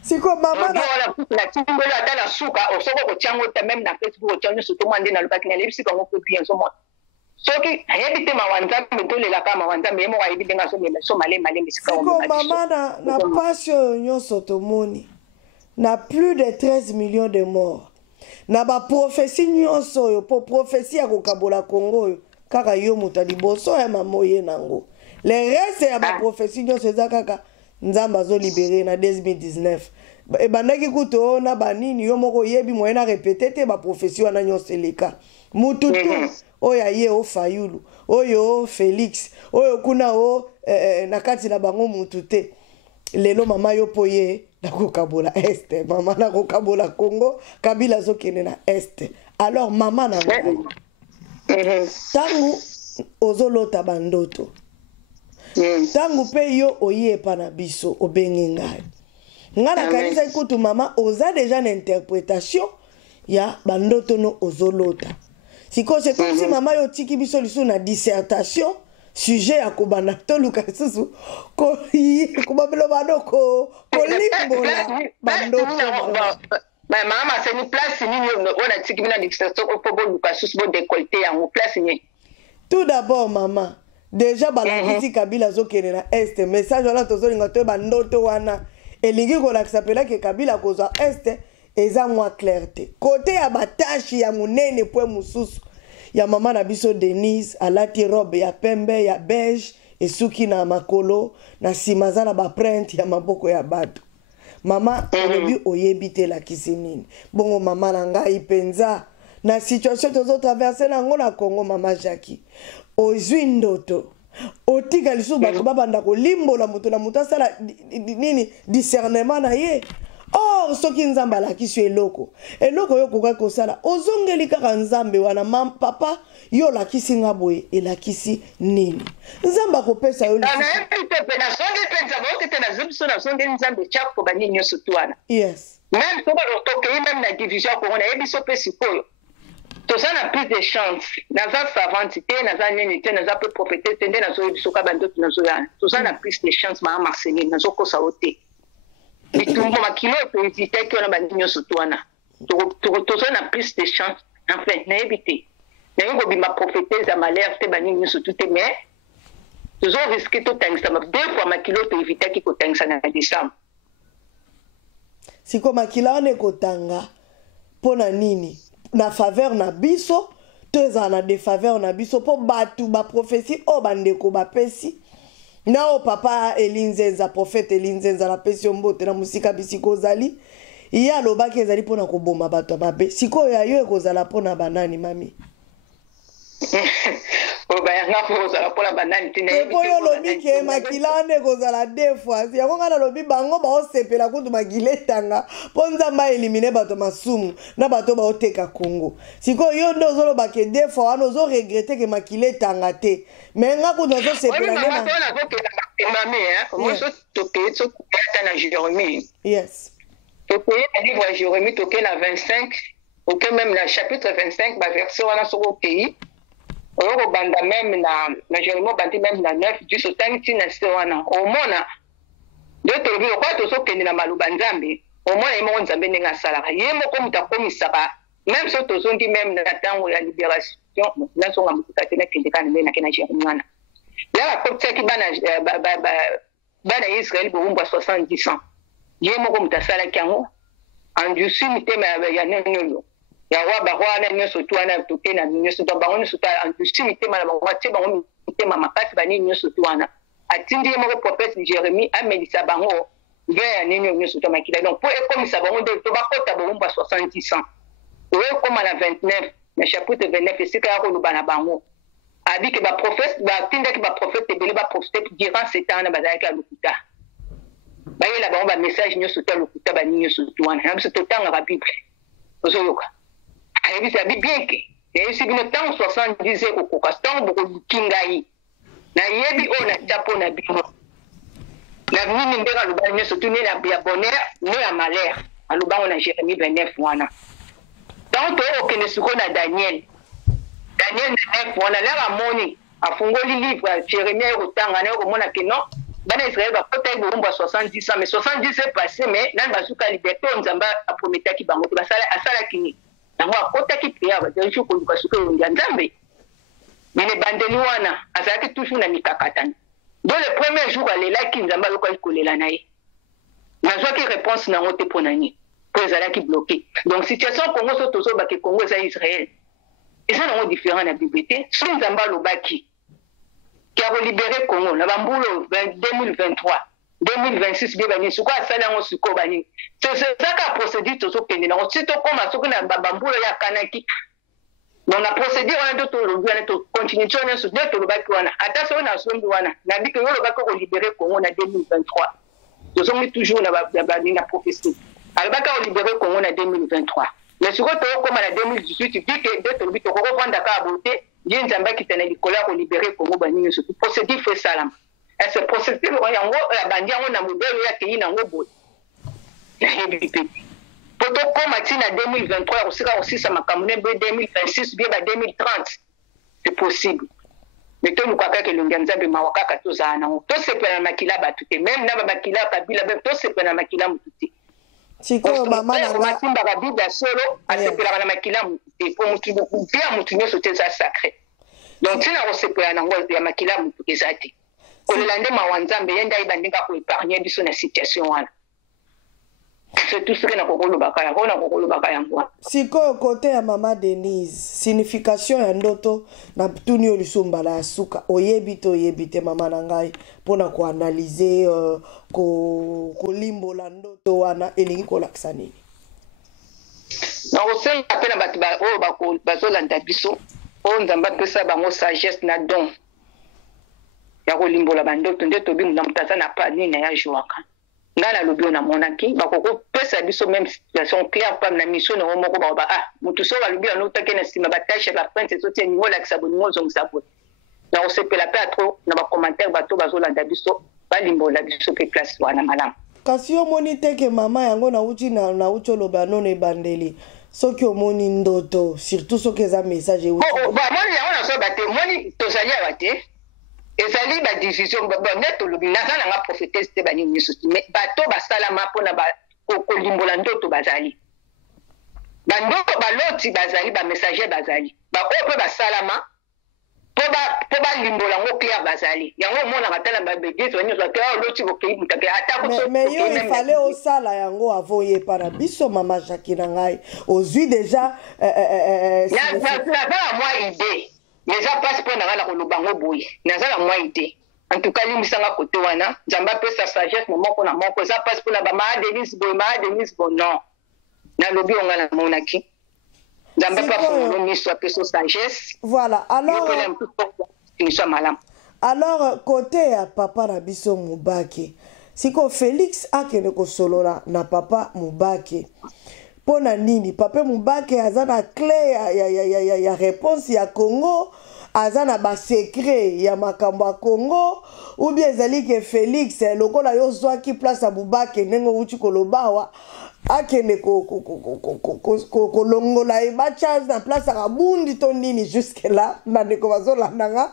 siko mama na timbolo ata na suka osoki okotyango te meme na Facebook otyango nyonso to mwa nde nalobaki nayebisi bango mpe bien ozomona soki ayebi te mawa nzambe tolelaka mawa nzambe ye moko ayebi ndenge azomela so malembe esika siko mama na pasi oyo nyonso tomoni na plus de 13 millions de morts na baprophétie nyonso oyo po prophétie ya kokabola Congo oyo kaka yo moto ya liboso ya mama oye nango le reste ya baprophétie nyonso eza kaka nzambe azolibere na 2019 ebandaki kutu oyo na banini yo moko oyebi moye na repete te baprophétie wana nyonso eleka mutu tu oyo aye o Fayulu oyo Félix oyo kuna o na kati na bango mutu te lelo mama yo po ye nakokabola este mama nakokabola Congo Kabila azokende na este alors mama na ngai tangu ozolota bandoto tangu pe yo oye pa na biso obengi ngai nga nakanisa kutu mama oza déjà na interprétation ya bandoto no ozolota siko c'est comme si mama yo tiki biso lisu na dissertation sujet ya kobanda toluka susu kobabelo banoko kolimbola bandoto mama c'est place nini on a tiki bina dissertation pour bon luka susu bon décolleté yango place ni tout d'abord mama déjà balakisi Kabila azokende na est message wana tozolinga to bandoto wana elingi kolakisa pela ke Kabila kozwa est eza mwa clarté côté ya batashi ya munene po mususu ya mama na biso Denise alati robe ya pembe ya beige esuki na makolo na simaza na ba print ya maboko ya bato mama elobi oyebi te lakisi nini bongo mama na ngai penza na situation tozo traverser nango na Congo mama Jackie ozwi ndoto otika lisu bato babanda kolimbola moto na moto asala nini discernement na ye or soki nzambe alakisi eloko yo koka kosala ozongeli kaka nzambe wana papa yo lakisi nga boye elakisi nini nzambe akopesa yo yes même même na division ko na yebiso pe sikoyo toza na plus de chance naza savante te naza nini te naza pe prophète te nde nazoyebiso ka bandoto nazoyana toza na plus de chance mama Marceline nazokosa o te bitumbu makilo éviter que on a banyo sotwana to na plus de chance enfin na éviter na yo bima prophétesse à malheur te banyo sotuté mais toujours risquer tout tangisa deux fois makilo to éviter ki ko tangisa na décembre siko makila on ekotanga pona nini na faveur na biso teza na défaveur na biso po batu ba prophétie o bandeko ba pesi na o papa Elinzenza prophète Elinzenza la pesi mbote na musika bisiko zali iya lobaki ezali pona ko boma bato babe siko ya yo ekozala pona banani mami bayanga kozala pona banani tine po yo lobi ke makila ne kozala deux fois ya ngana lobi bango ba osepela kutu magiletanga po nzamba eliminer bato masumu na bato ba oteka Congo siko yo ndo zolo ba ke deux fois wana zo regretter ke makiletanga te mais nga kutu zo sepela na mama ko ke mami moi so toke so ta na Jérémie yes toke na livre à Jérémie toke na 25 OK même la chapitre 25 ba verset wana so ko pays Oro banda même na Jérémie bandi même na 9 du sotangi na sewana o mona de to bi ko to so kendi na maluba nzambe o mona imo nzambe nenga sala ye moko mutakomisaka même so to zondi même na tango ya libération na so nga mutata na kendi kana na kena Jérémie wana la ko tsaki bana Israël bo umba 70 ans ye moko mutasala kyango andusi mitema ya nenyo ya wa ba wana nyoso tuana tokena nyoso to bango nyoso ta andusi mitema na bango te bango mitema makasi bani nyoso tuana atindi mo prophète Jérémie amelisa bango vers nini nyoso to makila donc pour comme ça bango de to ba kota bo umba 70 ans o comme à la 29 na chapitre 29 c'est ka ko lubana bango abi ke ba prophète ba tinda ke ba prophète bele ba prophète durant ces temps na bazaka lokuta ba yela bango ba message nyoso to lokuta bani nyoso tuana na biso to tanga ba bible ozoyoka ayebi sabi bien ke yesi bino tant 70 ko ko kastan bo ko kingai na yebi ona tapo na bino na nini ndeka luba nyoso tuni na ya bonheur no ya malheur aluba ona Jérémie 29 wana donc to okene suko na Daniel 9 wana la moni afungoli livre ya Jérémie ko tanga na ko mona ke non bana Israël ba kota bo umba 70 ans mais 70 c'est passé mais nan basuka liberté nzamba a prometaki bango to basala asala kini nango akota ki priya ba je ko luka suka ngia nzambe mine bandeli wana azaki toujours na mikakatani dans le premier jour alela ki nzamba loka ikolela naye nazwa ki réponse na ngote ponani pour ezala ki bloqué donc situation Congo so tozo ba ke Congo za Israël et ça nango différent na bibliothèque so nzamba lobaki qui a libéré Congo na bambulo 2023 2026 bien bani suko asala ngo suko bani c'est ça ka procédure to so kende na sito koma soko na bambulo ya kanaki donc la procédure on a to lobi on to continuation na so de to lobaki wana ata so na sombi wana na biko yo lobaki ko libérer Congo na 2023 to so mi toujours na bani na prophétie alobaki ko libérer Congo na 2023 mais suko to koma na 2018 dit que de to lobi to ko vanda ka boté bien nzamba ki tena likola ko libérer Congo bani so procédure fait salam et ce procédure yango la bandia on a modèle ya kini nango boy poto koma tina 2023 osika osisa makamune be 2026 bien ba 2030 c'est possible mais to lukaka ke lunganza be mawakaka to za na to sepela makila batuté même na ba makila kabila be to sepela makila mututé siko mama na matimba ka biblia solo asepela na makila mututé po mutu bia mutu nyoso te za sacré donc tina osepela na ngo ya makila mututé zati kolelande mawanzambe yenda ibandinga ko épargner biso na situation wana c'est tout ce que na kokolo bakaya yango siko côté ya mama Denise signification ya ndoto na tuni olisumbala ya suka oyebite mama na ngai pona ko analyser ko limbola ndoto wana elingi kolakisa nini na osenga pena batu ba o ba bazolanda biso o nzamba pesa bango sagesse na don ya kolimbola bandoto nde tobi mutaza na pa nini ya jouaka ngana lobi na monaki bakoko pesa biso même situation claire pas na mission na moko ba mutu so balobi na utake na sima batashe ba prince so tie niveau la kisabonimo zongisa po na osepela pe atro na ba commentaire bato bazolanda biso balimbola biso pe place wana malamu kasi yo moni teke mama yango na uchi na ucho loba none ebandeli soki omoni ndoto surtout soki eza message ba moni yango na so bate moni tozali abate ezali ba division net olobi naza na nga prophétesse te bani nyonso mais bato basalama mpona kolimbola ndoto bazali bandoto baloti bazali bamessager bazali baoyo mpe basalama po balimbola yango clair bazali yango omonaka tala babegese banyonso ate oloti bokei mutake ata mais yo ifale osala yango avant yepa na biso mama Jackie na ngai ozwi déjà nazala mwa idée eza mpasi mpo nanga na koloba yango boye nazala mwa idée en tout cas limbisanga kote wana nzambe apesa sagesse na moko na moko eza mpasi mpona bamaa denise boye non nalobi onga na monaki nzambe pa fungolo miso apesa sagesse voilà alors côté ya papa na biso Mubake siko Félix akende kosolola na papa Mubake pona nini papa Mubake aza na clé ya réponse ya Congo aza na ba secret ya makambo ya Congo ou bien ezali ke Félix lokola yo zwaki place ya Mubake ndenge uti kolobawa akende kolongola eba charge na place ya kabundi to nini jusque là bandeko bazolandanga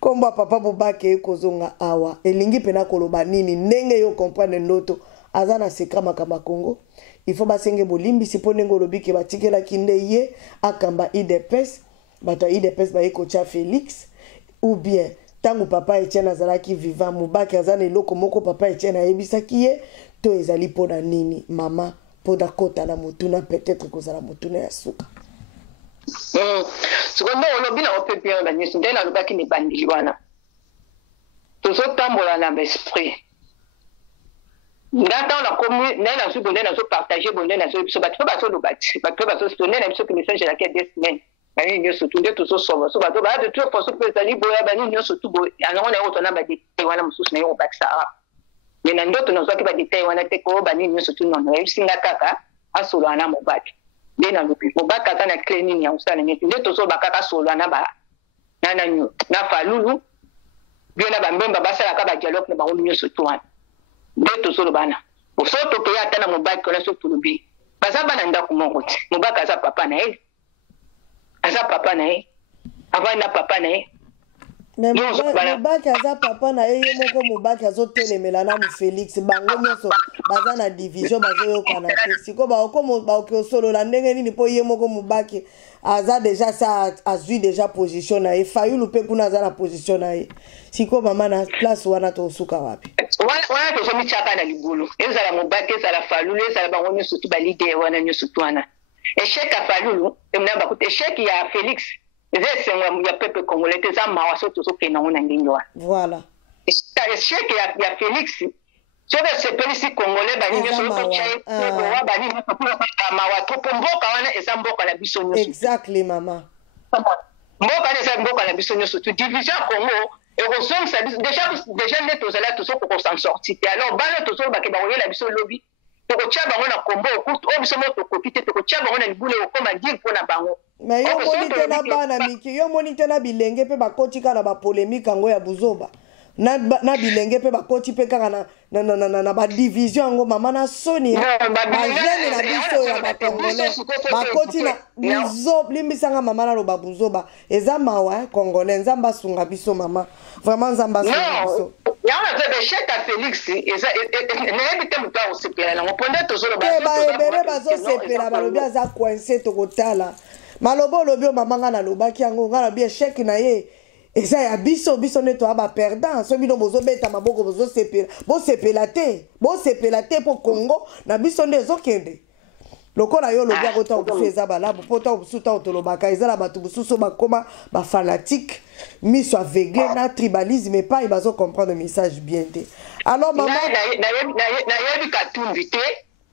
kombo papa Mubake ekozonga awa elingi pena koloba nini ndenge yo comprendre ndoto aza na secret makambo ya Congo il faut basenge bolimbisi po ndenge olobi ke batikelaki nde ye akamba IDPS bato IDPS bayekotia Félix ou bien tango papa Etienne azalaki vivant Mubake aza na eloko moko papa Etienne ayebisaki ye to ezali pona nini mama poda kota na mutuna peut-être kozala mutuna ya suka sikondo olobi na ope bien ba nyusi ndena lobaki ne bandili wana tozotambola na esprit ndata na komi ndena su bonde na so partager bonde na so biso bato baso lobati bato baso sonner na biso que message la que des semaines bani nyuso tunde tozo soba so bato ba de tout pour so que ezali boya bani nyuso tu boya alors on a otona ba de wana mususu na yo baksa mais na ndoto nazwaki badetail wana te ko banini nyonso tu nono ebisinga kaka asolo ana Mubake nde na lobi Mubake aza na clé nini ya kosala neti nde tozoba kaka solo ana nananyo na falulu bio na bambemba basalaka badialogue na bango nyonso tu wana nde tozoloba na so tokeya ata na Mubake wana so tolobi baza bana ndako moko te Mubake aza papa na ye avant na papa na ye mais Mubake aza papa na ye moko Mubake azotelemela na Félix bango nyonso baza na division bazoyokana te siko baokosolola ndenge nini mpo ye moko Mubake aza déjà ça azwi déjà position na ye Fayulu mpe kuna aza na position na ye siko mama na place wana tosuka wapi wana tozomitaka na libulu ezala Mubake ezala Fayulu ezala bango nyonso tu balider wana nyonso tu wana échec ya Fayulu emnamba kuti échec ya Félix il y a peuple congolais des hommes mawaso to soke na ona ngingwa voilà échec ya Félix so que c'est police congolais bani nyoso ko chai ko wa bani nyoso ko mawa to pomboka wana ezamboka na biso nyoso exactly mama mboka ne ezamboka na biso nyoso tu division Congo et ressources ça déjà net aux allats to so ko s'en sortir alors bana to so ba ke ba oyela biso lobby to ko cha bango na kombo okutu o biso moto ko kite to ko cha bango na libule okoma dire pona bango mais yo moni te na bana miki yo moni te na bilenge pe bakoti kaka na ba polémique yango ya buzoba na bilenge pe bakoti pe kaka na ba division yango mama na soni ba jeune na biso ya ba congolais bakoti na buzoba limbisanga mama na loba buzoba eza mawa congolais nzamba sunga biso mama vraiment nzamba sunga biso yana te échec à Félix eza n'ebite muto osepela na moponde tozolo ba ebele bazosepela balobi aza coincé tokotala malobo lobi mamanga na lobaki yango ngana bi échec na ye eza ya biso ne to aba perdant so bino bozobeta maboko bozosepela te po Congo na biso nde ezokende lokola yo lobi akota obusu eza balabu po ta obusu ta otolobaka eza la bato bususu bakoma ba fanatique miso aveugle na tribalisme pas ils bazo comprendre le message bien te alors maman na yebi katumbi te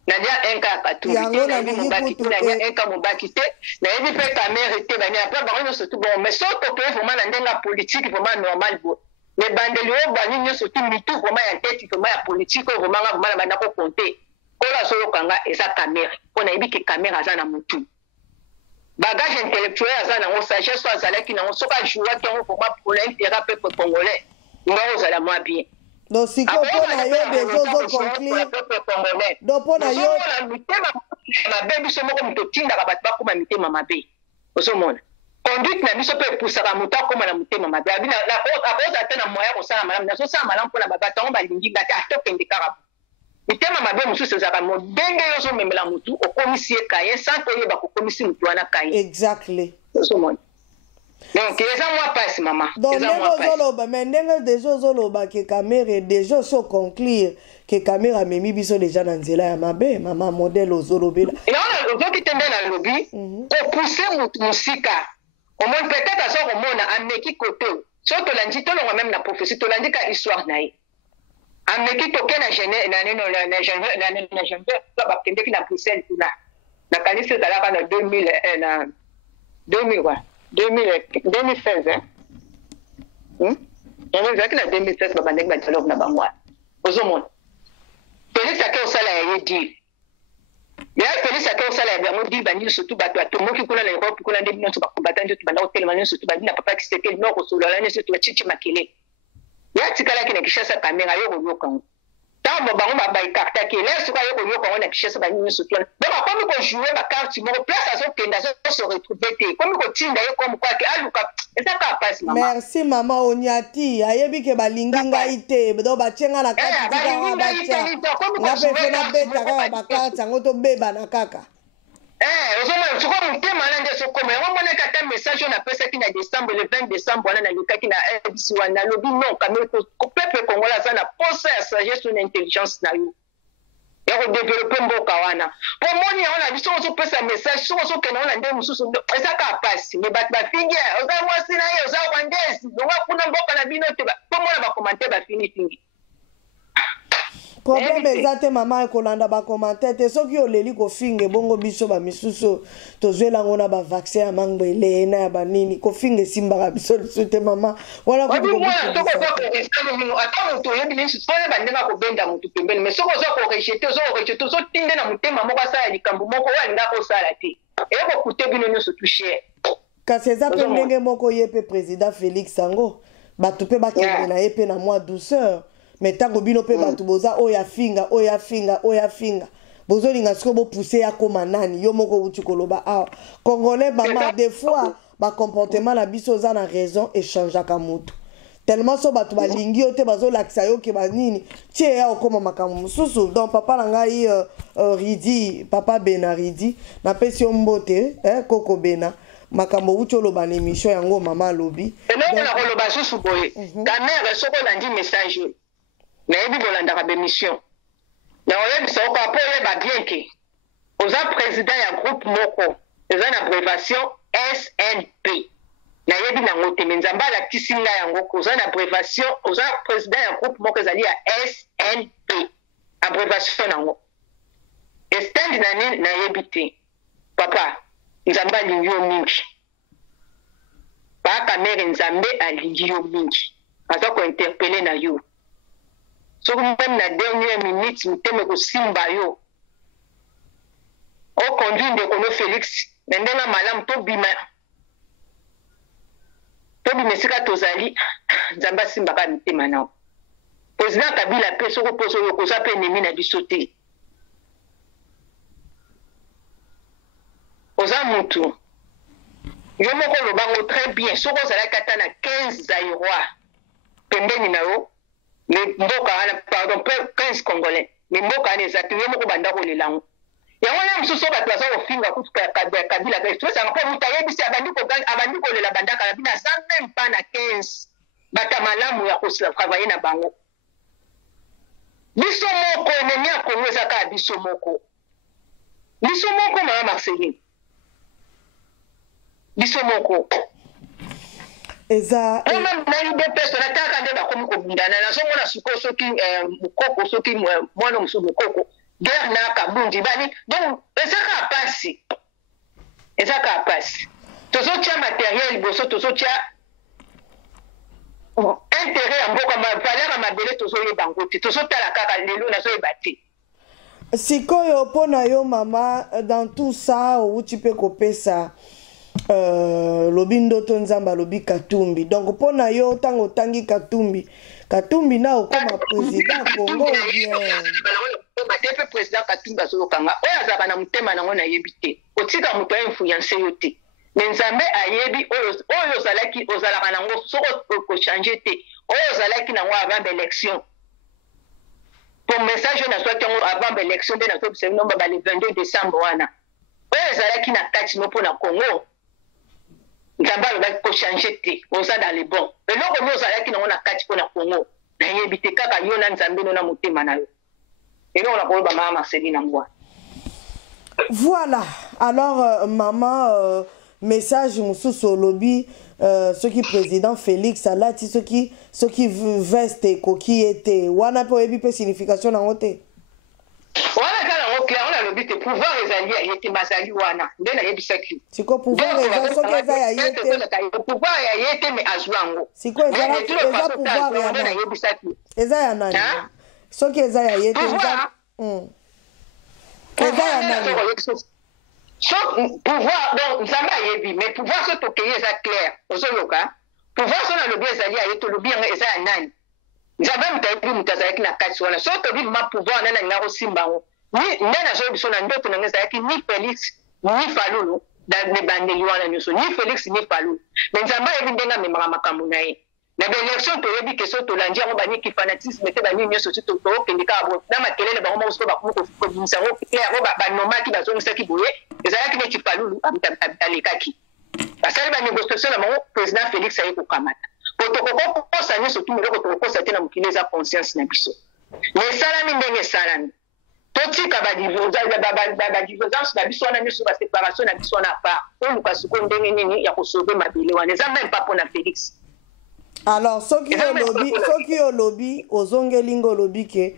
nadia enka katumbi te na Mubake na enka Mubake te na yebi pe caméra te bani après ba surtout bon mais so to pe vraiment na ndenga politique vraiment normal bo les bandeli o bani nyo surtout mitu vraiment ya tête vraiment ya politique vraiment vraiment banda ko compter kola so kanga eza caméra pona yebi ke caméra za na mutu bagage intellectuel za na ngo sagesse so azalaki na ngo so ka jouer ki ngo pour pour l'intérêt peuple congolais ngo za la moi bien donc si ko pona yo besozo conclure donc pona yo na mitema mabe biso moko muto tinda ka bato bakoma mitema mabe osomona conduite na biso pe pusaka muta koma na mutema mabe abi na akoza ata na moya kosala malamu na so sala malamu mpona babatango balingi ngati atokende kaka mitema mabe mosusu ezalaka modenge yo ozomemela mutu okomisi ye kaye sans koyeba kokomisi mutu wana kaye exactly ozomona donc eza mwa pasi mama donc ndenge ozoloba mais ndenge deja ozoloba ke camere deja so conclure ke camere amemi biso deja na nzela ya mabe mama modele ozolobela ozokite nde na lobi kopousse mutu mosika omoni peut-être azo komona ameki kote so tolandi tolonga même na prophétie tolandi ka histoire na ye ameki toke na janvier bakendeki na bruxelles kuna nakanisi ezalaka na 2016 ezalaki na 2016 babandeki badialogue na bango wana ozomona Félix ake osala ya ye dire ya Félix ake osala ya bango dire bani surtout bato atomoki kuna na Europe kuna nde nyonso bakombata nde tubanda kotelema nyonso tubandi na papa Kisekeli noko solola nyonso tubachichi makele ya tikalaki na Kinshasa kamera yo koyoka ngo tango bango babaikataki leso ka yo koyoka ngo na Kinshasa bani nyonso tuna donc akomi ko jouer ba carte moko place azokenda se retrouver te komi ko tinda ye comme quoi que aluka ezaka passe mama merci mama onyati ayebi ke balingi ngai te do bachenga na kati tika bacha ngape fena beta kaka bakarte yango tobeba na kaka ozomona soko motema na nde sokoma yango monaki ata message oyo napesaki na décembre le 20 décembre wana nalukaki na rbc wana nalobi non kamere peuple congola aza na posa ya sagesse na intelligence na yo ya kodevelope mboka wana mpo moni yango na biso ozopesa message soko ozokenda ngo na nde mosusu ezaka pasi me bato bafingi oza mwasi na ye oza wandesi longa kuna mboka na bino te mpo mona bakomante bafingifingi problème eza te mama ekolanda bakommentaire te soki oleli kofinga bongo biso bamisusu tozwelango na bavaccin ya mangwele na ya banini kofinga esimbaka biso lisu te mama wana ata moto oyebi nini sone bandenge akobenda motu pembeni mais soki oza korejete ozotinde na motema moko asala likambo moko oyo alingaka osala te eyokokute bino nyonso touche kasi eza mpe ndenge moko ye mpe président Félix yango bato mpe bakende na ye mpe na mwa douceur mais tango bino pe bato boza oya finga bozolinga siko bopousse ya koma nani yo moko uti koloba awa congolais mama des fois ba comportement na biso za na raison échangeaka mutu tellement so bato balingi yo te bazolakisa yo ke banini tie ya okoma makambo mosusu donc papa na ngai Ridi papa Bena Ridi napesi yo mbote koko Bena makambo uti oloba na émission yango mama alobi eloko na koloba susu boye ta mère soko olandi message oyo nayebi bolandaka bemission na oyebisa oko apo oyeba bien ke oza président ya groupe moko eza na abrevation SNP nayebi nango te me nzambe alakisi ngai yango ko oza na abrevation oza président ya groupe moko ezali ya SNP abrevation nango estendi na nini nayebi te papa nzambe alingi yo mingi paka mere nzambe alingi yo mingi aza kointerpele na yo soki même na dernière minute motema kosimba yo oconduire ndeko no Félix na ndenge malamu tobima esika tozali nzambe asimbaka mitema nao président Kabila mpe soki oposo oyo koza mpe ennemi na biso te oza mutu yo moko olobango très bien soki ozalaki ata na 15 zaïrois pembeni na yo mboka wana pardon 15 congolais me mboka wana eza te yo moko banda kolelango yango na mosusu bato baza kofinga kutu Kabila esanga mpo moto ayebisi abandi kolela bandaka na bino aza même pas na 15 bata malamu ya kotravaille na bango biso moko enemi ya kongo eza kaka biso moko mama Marceline biso moko eza na UDPS nataka nde bakomi kobundana nazomona sikoyo soki mokoko soki mwana mosusu mokoko guerre na kabundi bani donc ezaka pasi tozotia matériel liboso tozotia intérêt ya mboka valeur ya mabele tozoyeba yango te tozotala kaka lelo nazoyeba te sikoyo mpo na yo mama dans tout ça outi mpe kopesa lobi ndoto nzambe alobi Katumbi donc mpo na yo ntango otangi Katumbi na okoma président Congo bien batepe président Katumbi azokanga oyo azalaka na motema nango nayebi te otika moto ainfluence yo te mais nzambe ayebi oyo ozalaki ozalaka nango soko okochange te oyo ozalaki nango avant l'élection pour message oyo nazwaki yango avant l'élection nde nazobisa bino baba le 22 décembre wana oyo ezalaki na kati no mpona congo nzambe alobaki kochange te oza dans le bon eloko nde ozalaki nango na kati mpona congo nayebi te kaka yo na nzambe no na motema na yo eloko nakoyeba mama Marceline yango. Voilà, alors maman, message mosusu olobi ce qui président Félix alati ce qui veste koki ete wana po ebi pe signification na ngote. Wana kana ngo clair on a lobi te pouvoir ezali ya yete mazali wana nde na yebisaki. Siko pouvoir ezali soki eza ya yete. Pouvoir ya yete me azwango. Siko eza pouvoir ya nani. Eza ya nani? Soki eza ya yete eza. Eza ya nani? So pouvoir donc nzambe ayebi mais pouvoir so tokeye eza clair ozoloka pouvoir so na lobi ezali aye tolobi yango eza ya nani nzambe mutayebi mutu azalaki na kati wana so tobi ma pouvoir nana nga kosimba yango nde nazoyebi so na ndoto nange ezalaki ni Félix ni Falulu na bandeli wana nyonso ni Félix ni Falulu mais nzambe ayebi ndenge amemaka makambo na ye na baélection toyebi ke so tolandi yango baniki fanatisme te banini nyonso ti tokende kaka bo na makelele bango moko soko bakomi kobimisa yango yango banomaki bazongisaki boye ezalaki neti Falulu alekaki basali banégociation na bango président Félix aye kokamata po tokokokosa nyonso tu meloko tokokosa te na mokili eza conscience na biso mais esalami ndenge esalami totika badivergence na biso wana nyonso baséparation na biso wana apart oluka sikoyo ndenge nini ya kosobe mabele wana eza même pas mpona Félix. Alors soki olobi ozongelinga olobi ke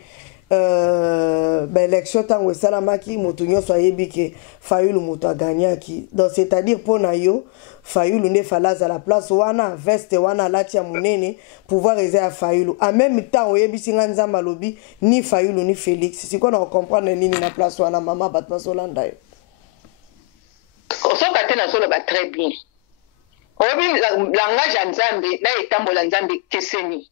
élection ntango esalamaki moto nyonso ayebi ke Fayulu moto aganyaki donc c'est-à-dire mpona yo Fayulu nde fala azala place wana veste wana alati ya monene pouvoir eza ya Fayulu en même temps oyebisi nga nzambe alobi ni Fayulu ni Félix sikoyo na ocomprendre nini na place wana mama bato bazolanda yo osoka te nazoloba très bien oyebi langage ya nzambe na etambola nzambe keseni